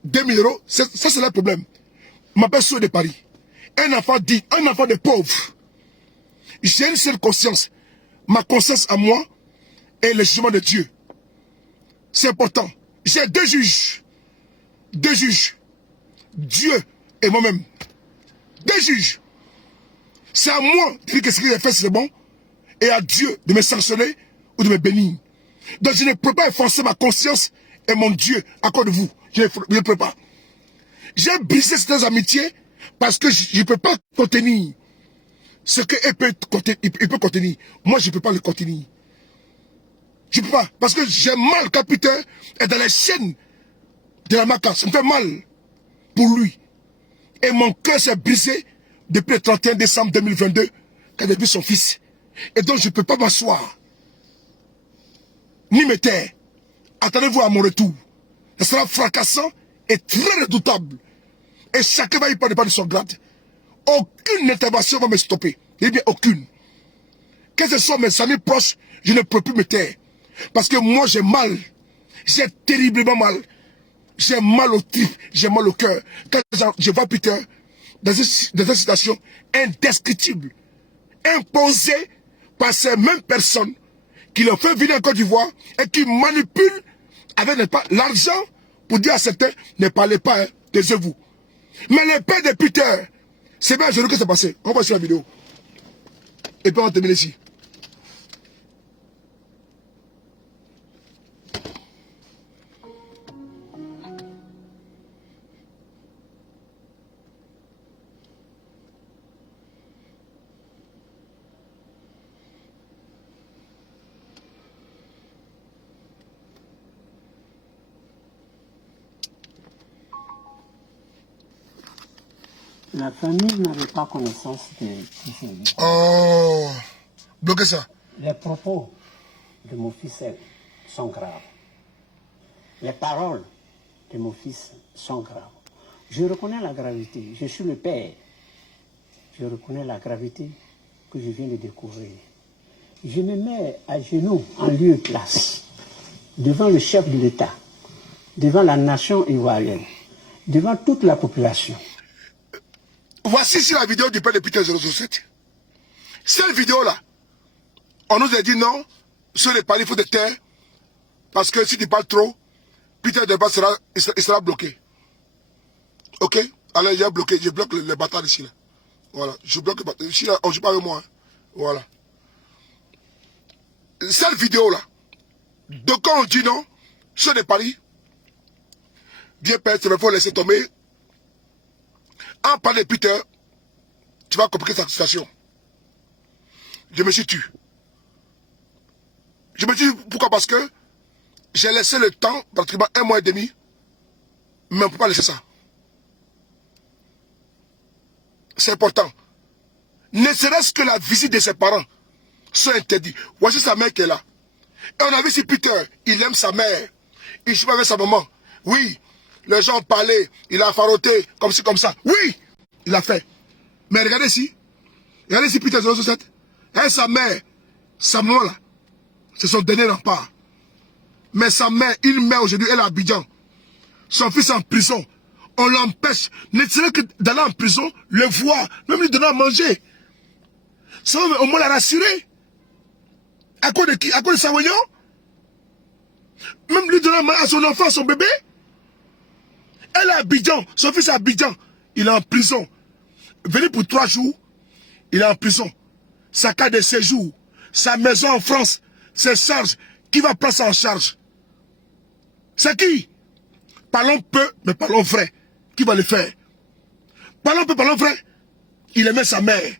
2000 euros, ça c'est le problème. Ma personne de Paris, un enfant dit, un enfant de pauvre. J'ai une seule conscience. Ma conscience à moi est le jugement de Dieu. C'est important. J'ai deux juges. Deux juges. Dieu et moi-même. Deux juges. C'est à moi de dire que ce que j'ai fait c'est bon. Et à Dieu de me sanctionner ou de me bénir. Donc je ne peux pas effacer ma conscience et mon Dieu à cause de vous. Je ne peux pas. J'ai brisé certaines amitiés parce que je ne peux pas contenir ce qu'il peut contenir. Moi, je ne peux pas le contenir. Je ne peux pas. Parce que j'ai mal quand Peter est dans les chaînes de la Maca. Ça me fait mal pour lui. Et mon cœur s'est brisé depuis le 31 décembre 2022 quand j'ai vu son fils. Et donc, je ne peux pas m'asseoir. Ni me taire. Attendez-vous à mon retour. Ça sera fracassant et très redoutable. Et chacun va y prendre pas de son grade. Aucune intervention va me stopper. Eh bien, aucune. Que ce soit mes amis proches, je ne peux plus me taire. Parce que moi, j'ai mal. J'ai terriblement mal. j'ai mal au tripes, j'ai mal au cœur. Quand je vois Peter dans une situation indescriptible, imposée par ces mêmes personnes qui le fait venir en Côte d'Ivoire et qui manipulent avec l'argent pour dire à certains, ne parlez pas, hein, taisez-vous. Mais le père de Peter, c'est bien aujourd'hui que c'est passé. On va sur la vidéo. Et puis on termine ici. La famille n'avait pas connaissance de tout ça. Oh, bloquez ça. Les propos de mon fils sont graves. Les paroles de mon fils sont graves. Je reconnais la gravité. Je suis le père. Je reconnais la gravité que je viens de découvrir. Je me mets à genoux en lieu et place devant le chef de l'État, devant la nation ivoirienne, devant toute la population. Voici ici la vidéo du père de Peter 007. Cette vidéo-là, on nous a dit non, sur les paris, il faut te taire, parce que si tu parles trop, Peter de base sera bloqué. Ok? Alors il a bloqué, je bloque les bâtards ici. Là. Voilà, je bloque les bâtards. Ici, là, on ne joue pas avec moi. Hein. Voilà. Cette vidéo-là, de quand on dit non, sur les paris, viens père, il faut laisser tomber. En parlant de Peter, tu vas compliquer sa situation. Je me suis tué. Je me tue pourquoi? Parce que j'ai laissé le temps, pratiquement 1 mois et demi, mais on ne peut pas laisser ça. C'est important. Ne serait-ce que la visite de ses parents soit interdite. Voici sa mère qui est là. Et on a vu si Peter, il aime sa mère. Il ne joue pas avec sa maman. Oui, les gens ont parlé, il a faroté, comme ci, comme ça. Oui, il a fait. Mais regardez ici. Regardez ici Peter 007. Et sa mère, sa maman là, c'est son dernier rempart. Mais sa mère, il meurt aujourd'hui, elle est à Abidjan. Son fils est en prison. On l'empêche. Ne serait que d'aller en prison, le voir, même lui donner à manger. Ça va au moins la rassurer. À cause de qui? À cause de Savoyon? Même lui donner à manger à son enfant, à son bébé? Elle est à Abidjan. Son fils est à Abidjan. Il est en prison. Venu pour 3 jours, il est en prison. Sa carte de séjour, sa maison en France, ses charges. Qui va prendre ça en charge? C'est qui? Parlons peu, mais parlons vrai. Qui va le faire? Parlons peu, parlons vrai. Il aimait sa mère.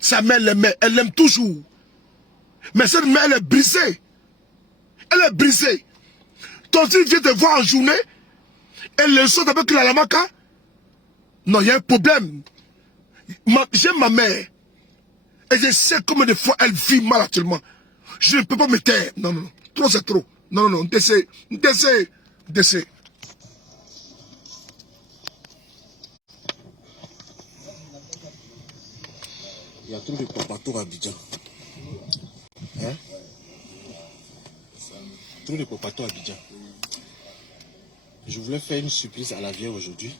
Sa mère l'aimait. Elle l'aime toujours. Mais cette mère, elle est brisée. Elle est brisée. Ton fils vient te voir en journée. Elle le saute avec la lamaka. Non, il y a un problème. J'aime ma mère. Et je sais combien de fois elle vit mal actuellement. Je ne peux pas me taire. Non, non, non. Trop, c'est trop. Non, non, non. Décès. Décès. Décès. Il y a trop de papatours à Abidjan. Hein? Trop de papatours à Abidjan. Je voulais faire une surprise à la vieille aujourd'hui.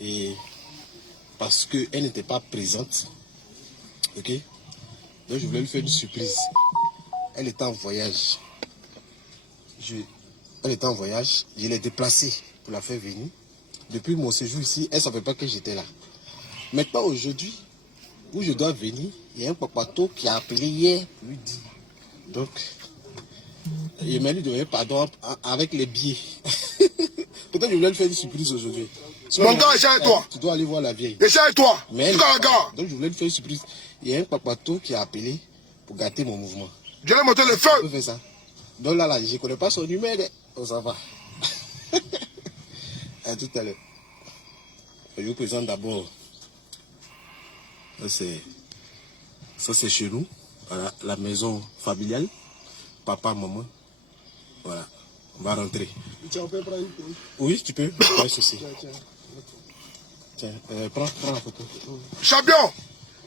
Et parce qu'elle n'était pas présente. Ok? Donc je voulais lui faire une surprise. Elle était en voyage. Elle était en voyage. Je l'ai déplacée pour la faire venir. Depuis mon séjour ici, elle ne savait pas que j'étais là. Maintenant aujourd'hui, où je dois venir, il y a un papato qui a appelé hier pour lui dire. Donc, il m'a lui donné pardon avec les billets. Peut-être que je voulais lui faire une surprise aujourd'hui. Mon gars, essaie avec toi. Tu dois aller voir la vieille. Essaie avec toi. Mais elle, gars. donc je voulais lui faire une surprise. Il y a un papato qui a appelé pour gâter mon mouvement. Je vais monter le On feu. peut faire ça. Donc là, je ne connais pas son numéro. Oh, ça va. À tout à l'heure. Je vous présente d'abord. Ça c'est chez nous. Voilà, la maison familiale. Papa, maman. Voilà. On va rentrer. Tu peux prendre une photo? Oui, tu peux. Pas de souci. Tiens, prends la photo. Champion,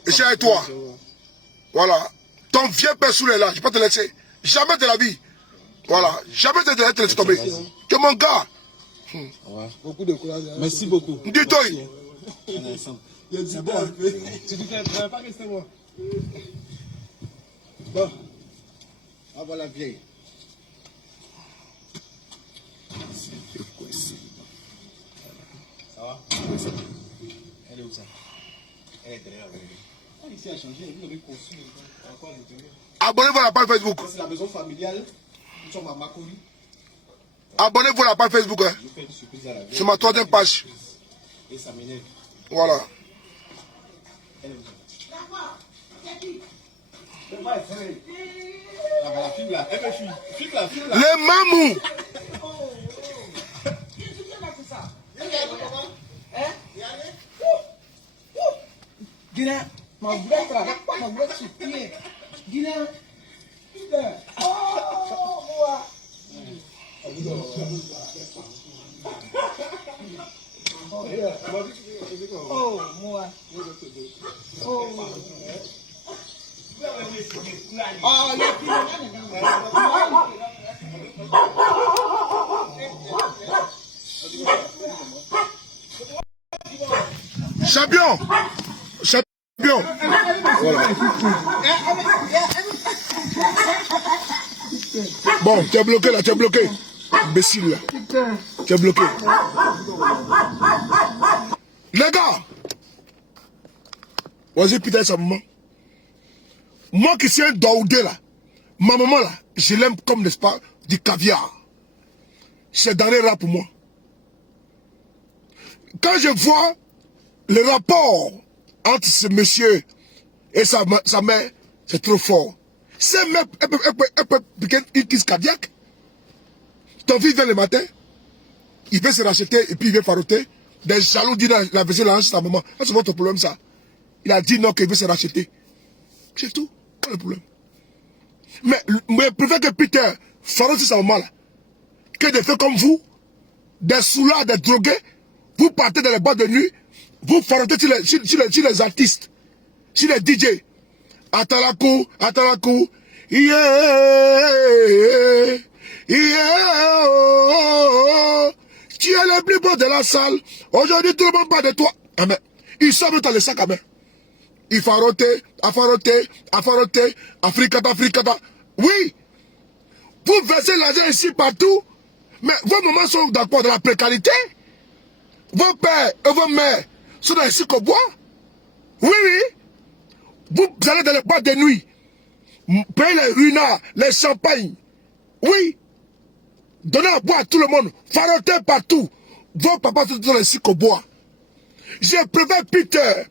essaie avec toi. Voilà. Ton vieux père sous les là, je ne vais pas te laisser. Jamais de la vie. Voilà. Jamais de la laisser tomber. Tu es mon gars. Beaucoup de courage. Merci beaucoup. Dis-toi. C'est bon. Tu ne pas rester moi. Bon. Ah voilà, vieille. Ça va? Elle est où ça? Elle est derrière. Ici a changé, vous avez conçu encore l'intérieur. Abonnez-vous à la page Facebook. C'est la maison familiale. Nous sommes à Makori. Abonnez-vous à la page Facebook. Hein. Je fais une surprise à la vieille. C'est ma 3e page. Et ça m'énerve. Voilà. Elle est où ça? Ah bah la fille là, elle me fuit. Filme là. Les mamous. Guinée, ma vraie supplier. Guinée, putain. Oh, moi. Oh, moi. Oh, Champion. Champion. Voilà. Bon, tu es bloqué là, tu es bloqué. Imbécile là. Tu es bloqué. Les gars. Vas-y, putain, sa maman. Moi qui suis un Daoudé là, ma maman là, je l'aime comme, n'est-ce pas, du caviar. C'est dans les rats pour moi. Quand je vois le rapport entre ce monsieur et sa mère, c'est trop fort. Cette mère, elle peut piquer une crise cardiaque. Ton fils vient le matin, il veut se racheter et puis il veut faroter. Des jaloux disent la vaisselle là, c'est sa maman. C'est votre problème ça. Il a dit non qu'il veut se racheter. C'est tout. Pas le problème. Mais je préfère que Peter farote sa maman là. Que des faits comme vous, des soulards, des drogués, vous partez dans les boîtes de nuit, vous farotez sur les artistes, sur les DJ. Atalakou, yeah, yeah, oh, tu es le plus beau de la salle. Aujourd'hui, tout le monde parle de toi. Ah, mais ils sont dans le sac à main. Il faroter, africata. Oui, vous versez l'argent ici partout, mais vos mamans sont d'accord dans la précarité. Vos pères et vos mères sont dans les cycles au bois. Oui. Vous allez dans les boîtes de nuit, payez les ruinards, les champagnes. Oui. Donnez à boire à tout le monde. Farotez partout. Vos papas sont dans les cycles au bois. Je préfère Peter.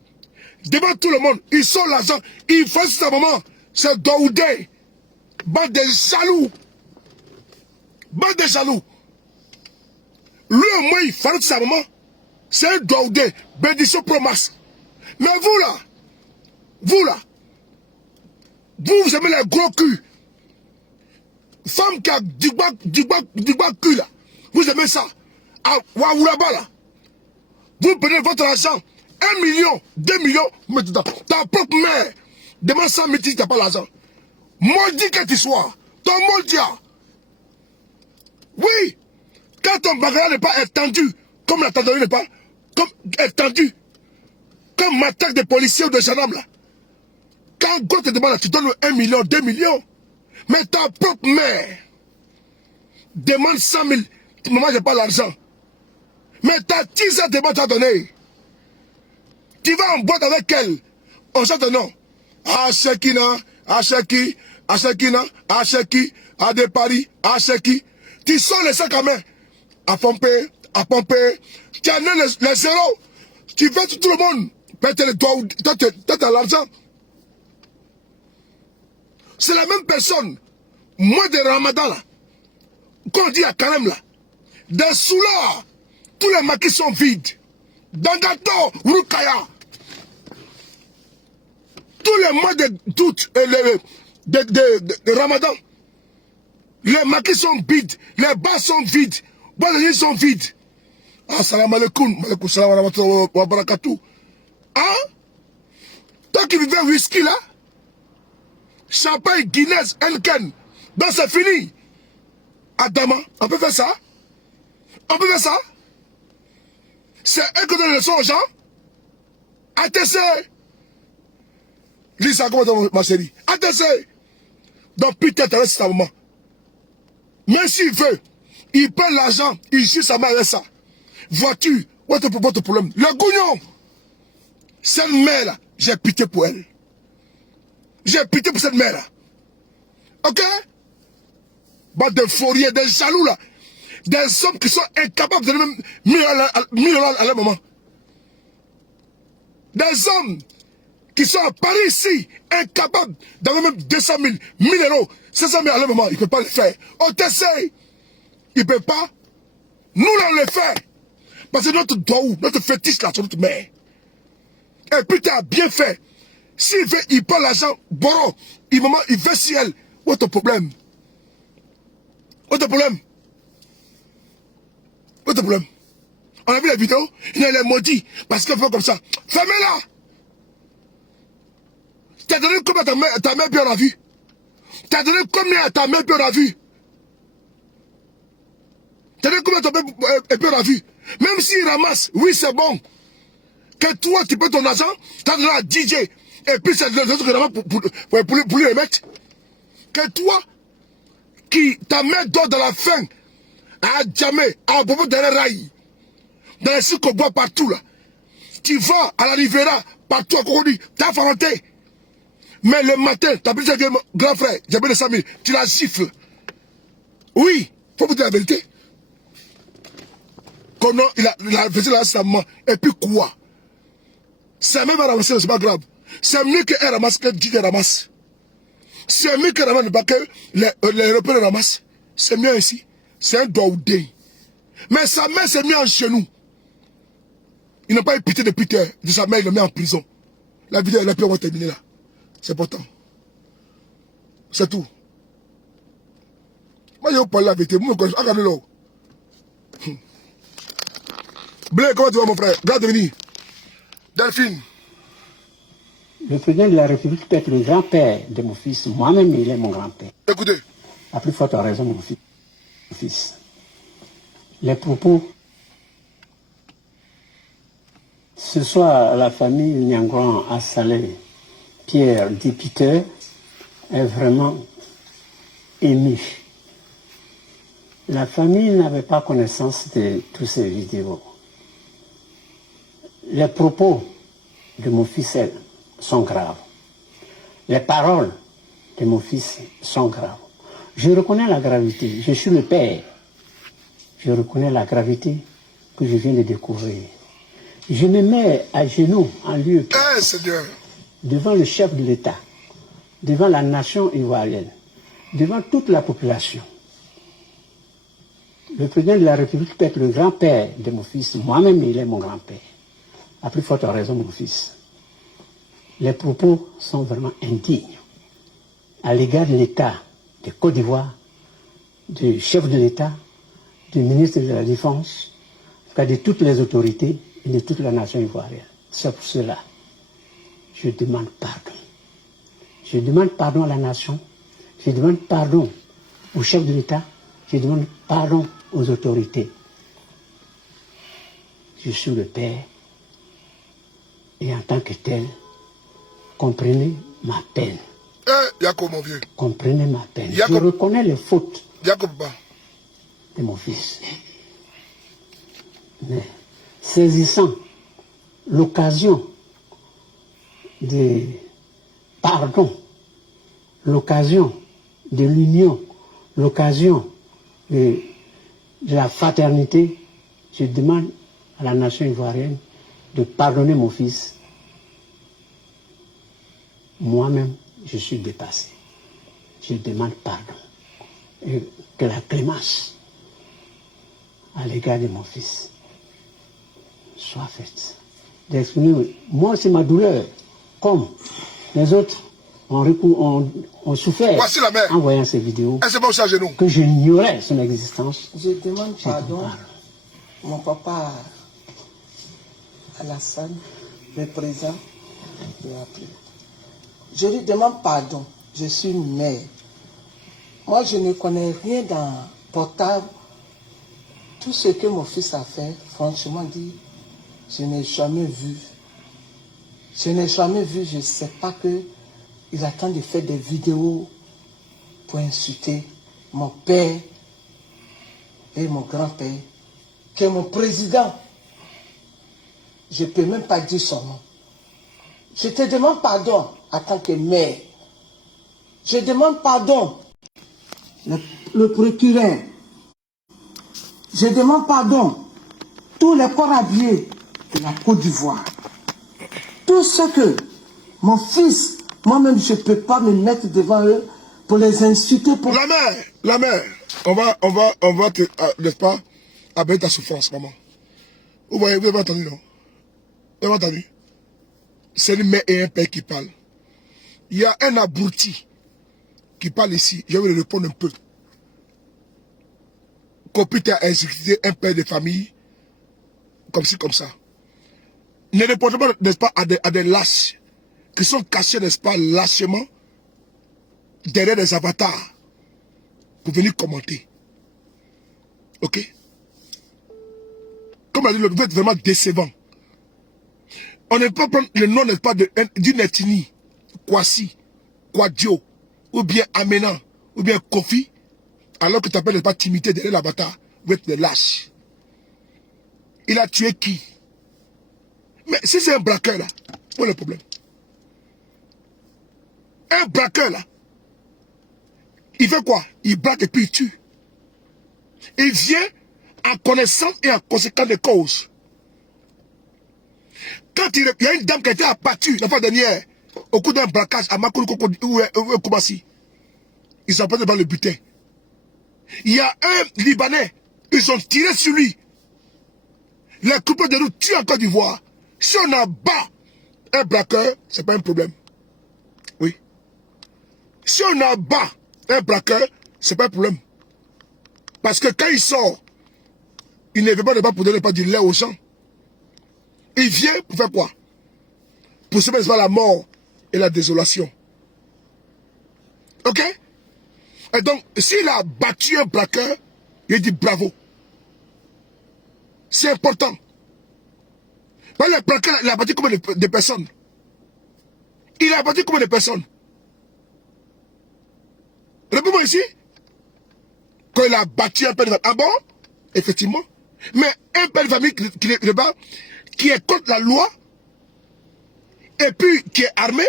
Devant tout le monde, ils sont l'argent. Il faut sa maman. C'est Daoudé. Bande de jaloux. Bande de jaloux. Lui au moins, il farote sa maman. C'est un Daoudé. Bénédiction Promas. Mais vous là, vous aimez les gros culs. Femme qui a du bas cul là. Vous aimez ça. À Waoulaba là. Vous prenez votre argent. 1 million, 2 millions, vous mettez dans ta propre mère. Demande 100 000 si tu n'as pas l'argent. Maudit que tu sois. Ton maudit. Oui. Quand ton bagage n'est pas étendu, comme la Tanzanie n'est pas, comme étendu, comme m'attaque des policiers ou de gendarmes là. Quand God te demande, tu donnes 1 million, 2 millions. Mais ta propre mère demande 100 000. Maman, j'ai pas l'argent. Mais ta tisa demande à donner. Tu vas en boîte avec elle. On chante un nom. Ashekina, Asheki, Ashekina, Asheki, à des paris, Asheki. Tu sors les sacs à main. À pomper. Tu as les zéros. Tu fais tout le monde. Pète les doigts. Toi, tu as l'argent. C'est la même personne. Moi de Ramadan là. Quand on dit à Kalem là. Des soulards. Tous les maquis sont vides. Dangato, Rukaya. Tous les mois d'août et de Ramadan, les maquis sont vides, les bas sont vides, les nuits sont vides. Assalamu alaikum, alaikum salam wa rahmatullahi wa barakatuh. Hein? Toi qui vivais whisky là, champagne, Guinness, Henken, donc c'est fini. Adama, on peut faire ça? On peut faire ça? C'est eux qui donnent les leçons aux gens? ATC! Lis ça comment ma chérie. ATC! Donc putain, t'as laissé sa maman. Même s'il veut, il paie l'argent, il suit sa mère avec ça. Voiture, votre problème. Le gougnon! Cette mère-là, j'ai pitié pour elle. J'ai pitié pour cette mère-là. Ok? Bande de fourriers, des jaloux là. Des hommes qui sont incapables de donner même 1000 $ à leur moment. Des hommes qui sont à Paris ici, incapables d'avoir même 200 000, 1000 €, 500 000 à leur moment. Ils ne peuvent pas le faire. On t'essaye. Ils ne peuvent pas. Nous, là, on le fait. Parce que notre doigt, notre fétiche là, sur notre mère. Et puis tu as bien fait. S'il veut, il prend l'argent, boro, il veut si elle. Où est ton problème? Où est ton problème? Où est ton problème? On a vu la vidéo, il y a les maudits, parce qu'elle fait comme ça. Fermez-la! T'as donné combien à ta mère bien on a vu? T'as donné combien à ta mère bien on a vu? T'as donné combien à ta mère bien on a vu? Même s'il ramasse, oui c'est bon. Que toi tu peux ton argent, t'as donné à DJ, et puis c'est les autres qui ramassent pour lui remettre. Que toi, ta mère dort dans la faim, à jamais, à propos de la rail, dans les sucres qu'on boit partout là. Tu vas à la Rivera, partout à Cocody, t'as faranté. Mais le matin, t'as pris ton grand frère, j'ai pris de 100 000, tu la gifles. Oui, faut vous dire la vérité. Comment il a fait là sa maman, et puis quoi? C'est même à ramasser, c'est pas grave. C'est mieux qu'elle ramasse que DJ ramasse. C'est mieux qu'elle ramasse que les repères ramassent. C'est mieux ici. C'est un doudé. Mais sa mère s'est mise en genou. Il n'a pas eu pitié de sa mère, il l'a mis en prison. La vidéo, elle a pu avoir terminé là. C'est important. C'est tout. Moi, je vais vous parler la vérité. Vous me connaissez. Regardez-le. Blé, comment tu vas, mon frère? Regarde venir. Delphine. Le président de la République peut être le grand-père de mon fils. Moi-même, il est mon grand-père. Écoutez. À plus forte raison, mon fils. Les propos. Ce soir, la famille Niangouan a salé Pierre Dépiteur est vraiment émue. La famille n'avait pas connaissance de tous ces vidéos. Les propos de mon fils sont graves. Les paroles de mon fils sont graves. Je reconnais la gravité. Je suis le père. Je reconnais la gravité que je viens de découvrir. Je me mets à genoux en lieu devant le chef de l'État, devant la nation ivoirienne, devant toute la population. Le président de la République peut être le grand-père de mon fils. Moi-même, il est mon grand-père. À plus forte raison, mon fils. Les propos sont vraiment indignes à l'égard de l'État de Côte d'Ivoire, du chef de l'État, du ministre de la Défense, de toutes les autorités et de toute la nation ivoirienne. C'est pour cela que je demande pardon. Je demande pardon à la nation, je demande pardon au chef de l'État, je demande pardon aux autorités. Je suis le père et en tant que tel, comprenez ma peine. Jacob, mon vieux. Comprenez ma peine. Je reconnais les fautes de mon fils. Mais saisissant l'occasion de pardon, l'occasion de l'union, l'occasion de la fraternité, je demande à la nation ivoirienne de pardonner mon fils. Moi-même, je suis dépassé. Je demande pardon. Et que la clémence à l'égard de mon fils soit faite. D'exprimer, moi c'est ma douleur, comme les autres ont souffert en voyant ces vidéos, que j'ignorais son existence. Je demande pardon à mon papa Alassane, le président de la République. Je lui demande pardon, je suis une mère. Moi je ne connais rien dans portable Tout ce que mon fils a fait, franchement dit, je n'ai jamais vu. Je n'ai jamais vu, je ne sais pas que il attend de faire des vidéos pour insulter mon père et mon grand-père, qui est mon président. Je ne peux même pas dire son nom. Je te demande pardon en tant que mère. Je demande pardon. Le procureur. Je demande pardon. Tous les corps habillés de la Côte d'Ivoire. Tout ce que mon fils, moi-même, je ne peux pas me mettre devant eux pour les insulter. Pour... La mère, on va te, n'est-ce pas, abaisser ta souffrance, maman. Vous voyez, vous avez entendu, non? Vous avez entendu? C'est une mère et un père qui parlent. Il y a un abruti qui parle ici. Je vais le répondre un peu. Copite a insulté un père de famille, comme ci, comme ça. Ne répondez pas, n'est-ce pas, à des lâches qui sont cachés, n'est-ce pas, lâchement derrière des avatars pour venir commenter. Ok? Comme on a dit, vous êtes vraiment décevant. On ne peut pas prendre le nom, n'est-ce pas, d'une ethnie, Kwasi, Kwadjo, ou bien Amena, ou bien Kofi, alors que tu appelles, n'est-ce pas, timidité derrière l'avatar. Vous êtes des lâches. Il a tué qui? Mais si c'est un braqueur là, où est le problème? Un braqueur là, il fait quoi? Il braque et puis il tue. Il vient en connaissance et en conséquence des causes. Quand il y a une dame qui a été abattue la fois dernière au cours d'un braquage à Makuru ou Koumassi, ils sont pas devant le butin. Il y a un Libanais, ils ont tiré sur lui. Les coupeurs de route tuent en Côte d'Ivoire. Si on abat un braqueur, ce n'est pas un problème. Oui. Si on abat un braqueur, ce n'est pas un problème. Parce que quand il sort, il ne veut pas pour donner pas du lait aux gens. Il vient pour faire quoi? Pour se mettre la mort et la désolation. Ok? Et donc, s'il a battu un braqueur, il dit bravo. C'est important. Mais le braqueur, il a battu combien de personnes? Il a battu combien de personnes? Réponds-moi ici. Quand il a battu un père de famille. Ah bon? Effectivement. Mais un père de famille qui est contre la loi, et puis qui est armé,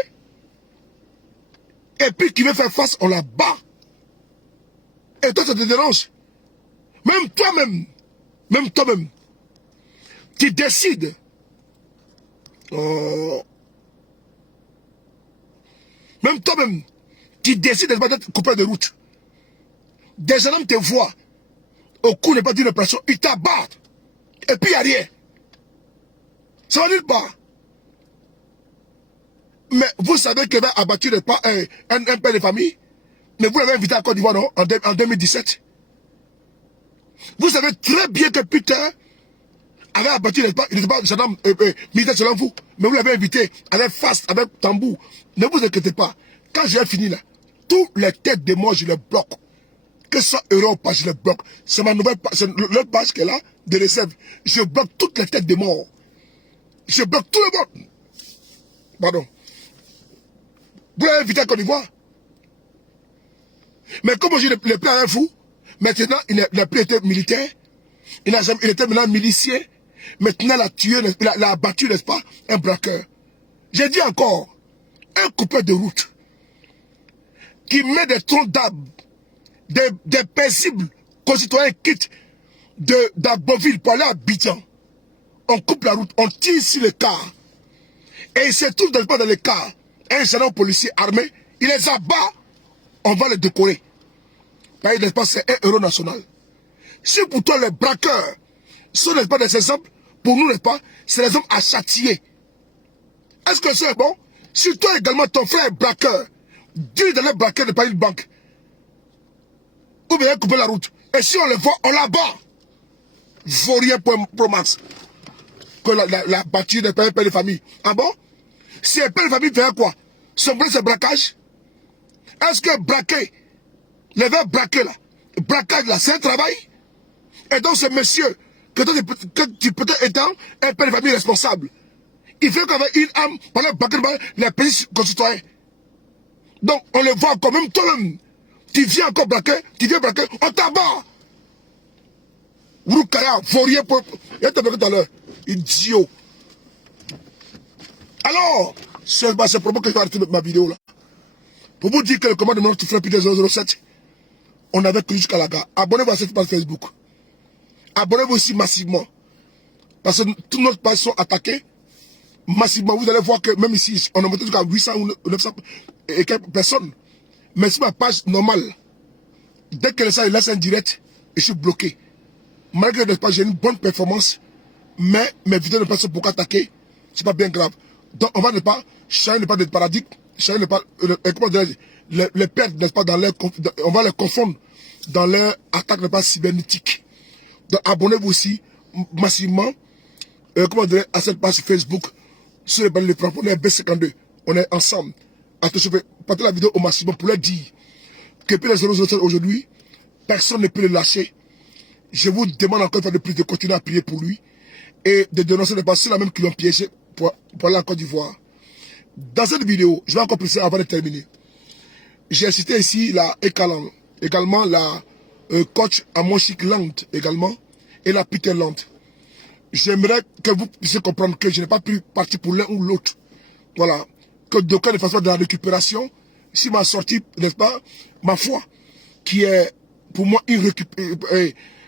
et puis qui veut faire face, on la bat. Et toi, ça te dérange. Même toi-même, tu décides. Même toi-même, tu décides d'être coupé de route. Des gens te voient au cours de pas d'une opération, ils t'abattent. Et puis il n'y a rien. Ça va nulle part. Mais vous savez qu'il va abattu un père de famille. Mais vous l'avez invité à Côte d'Ivoire, non? En 2017. Vous savez très bien que Peter avait abattu, il n'était pas gendarme militaire selon vous. Mais vous l'avez invité avec face, avec tambour. Ne vous inquiétez pas. Quand j'ai fini là, toutes les têtes de moi, je les bloque. Que ce soit euro ou pas, je les bloque. C'est ma nouvelle page, c'est l'autre page qui est là, de réserve. Je bloque toutes les têtes de morts. Je bloque tout le monde. Pardon. Vous l'avez invité à Côte d'Ivoire. Mais comme je l'ai pris à un fou, maintenant il n'a plus été militaire, il était maintenant milicien, maintenant il a abattu, n'est-ce pas, un braqueur. J'ai dit encore, un coupeur de route qui met des troncs d'arbres, des paisibles concitoyens quittent d'Agboville pour aller à Abidjan. On coupe la route, on tire sur le car. Et il se trouve dans le car, un gendarme policier armé, il les abat, on va les décorer. N'est-ce pas, c'est un héros national. Si pour toi les braqueurs sont, n'est-ce pas, des exemples, pour nous, n'est-ce pas, c'est les hommes à châtier. Est-ce que c'est bon? Si toi également, ton frère est braqueur, dis d'aller braquer de pas une banque. Ou bien couper la route. Et si on le voit, on la bat. Vaut rien pour Max. Que la battue des pères de famille. Ah bon? Si un père de famille fait quoi? Sembler ce braquage? Est-ce que braquer, les verts braquer là, braquage là, c'est un travail? Et donc, ce monsieur, que tu peut-être étant un père de famille responsable, il fait qu'avec une âme, pendant les pays concitoyens. Donc, on le voit quand même toi-même. Tu viens encore braquer, on t'abat. Wurukaya, vaurien, il a braqué tout à l'heure. Idiot. Alors, c'est pour moi que je vais arrêter ma vidéo là. Pour vous dire que le commandement tu ferais plus de 007, on avait que jusqu'à la gare. Abonnez-vous à cette page Facebook. Abonnez-vous aussi massivement. Parce que toutes nos pages sont attaquées. Massivement, vous allez voir que même ici, on a monté jusqu'à 800 ou 900 et quelques personnes. Mais sur ma page normale, dès que les gens laissent un direct, je suis bloqué. Malgré que j'ai une bonne performance, mais mes vidéos ne sont pas pour attaquer, c'est pas bien grave. Donc on va ne pas, chacun n'est pas de paradigme, chacun n'est pas, les perdre, n'est-ce pas, on va les confondre dans leur attaque, n'est pas cybernétique. Donc abonnez-vous aussi massivement, à cette page Facebook, sur les frapponneurs B52. On est ensemble. Attention, partez la vidéo au maximum pour leur dire que pour les 007 aujourd'hui, personne ne peut le lâcher. Je vous demande encore une fois de plus de continuer à prier pour lui et de dénoncer les personnes même qui l'ont piégé pour aller en Côte d'Ivoire. Dans cette vidéo, je vais encore préciser avant de terminer. J'ai cité ici la Ekaland, également la coach Amoshik Land également et la Peter Land. J'aimerais que vous puissiez comprendre que je n'ai pas pris parti pour l'un ou l'autre. Voilà. Que d'aucuns ne fassent pas de la récupération. Si ma sortie, n'est-ce pas, ma foi, qui est pour moi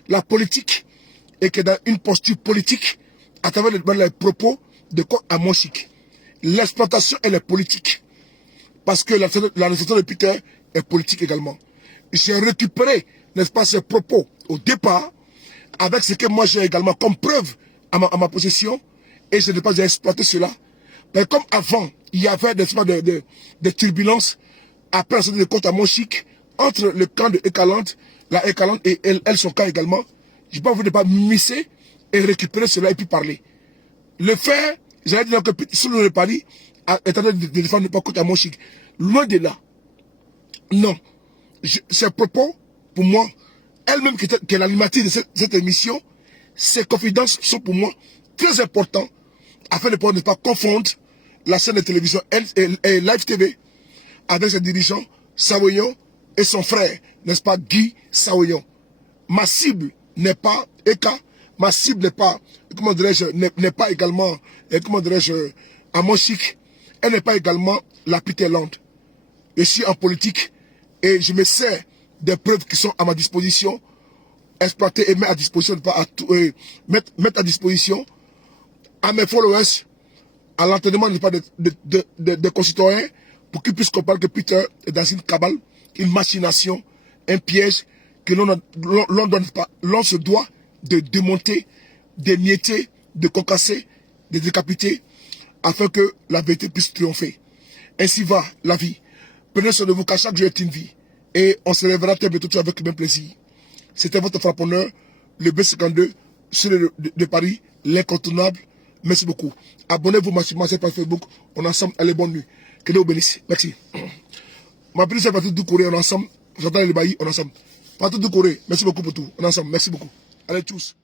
la politique, et qui est dans une posture politique, à travers les propos de quoi à Amoshik. L'exploitation, elle est politique. Parce que la notion de Peter est politique également. J'ai récupéré, n'est-ce pas, ces propos au départ, avec ce que moi j'ai également comme preuve à ma possession, et je n'ai pas exploité cela. Mais comme avant, il y avait des turbulences après la sortie de compte à Amoshik, entre le camp de Ekaland, la Ekaland et elle son camp également, je n'ai pas voulu pas m'immiscer et récupérer cela et puis parler. Le fait, j'allais dire que sur le Paris, est en train de défendre pas contre Amoshik. Loin de là. Non. Ces propos, pour moi, elle-même qui est l'animatrice de cette émission, ces confidences sont pour moi très importantes afin de ne pas confondre la chaîne de télévision et Live TV avec ses dirigeants, Saoyon et son frère, n'est-ce pas, Guy Saoyon. Ma cible n'est pas Eka, ma cible n'est pas, comment dirais-je, n'est pas également, comment dirais-je, Amoshik, elle n'est pas également la Peter Land. Je suis en politique et je me sers des preuves qui sont à ma disposition, exploiter et mettre à disposition, mettre à disposition à mes followers, à l'entraînement des concitoyens, pour qu'ils puissent comprendre que Peter est dans une cabale, une machination, un piège que l'on se doit de démonter, d'émietter, de concasser, de décapiter, afin que la vérité puisse triompher. Ainsi va la vie. Prenez soin de vous, car chaque jour est une vie. Et on se lèvera très bientôt avec le même plaisir. C'était votre frapponneur, le B52, sur de Paris, l'incontournable. Merci beaucoup. Abonnez-vous massivement à cette page Facebook. On est ensemble. Allez, bonne nuit. Que Dieu vous bénisse. Merci. Ma prière, c'est partout du Corée. On est ensemble. J'entends les baillis. On est ensemble. Partout du Corée. Merci beaucoup pour tout. On est ensemble. Merci beaucoup. Allez, tous.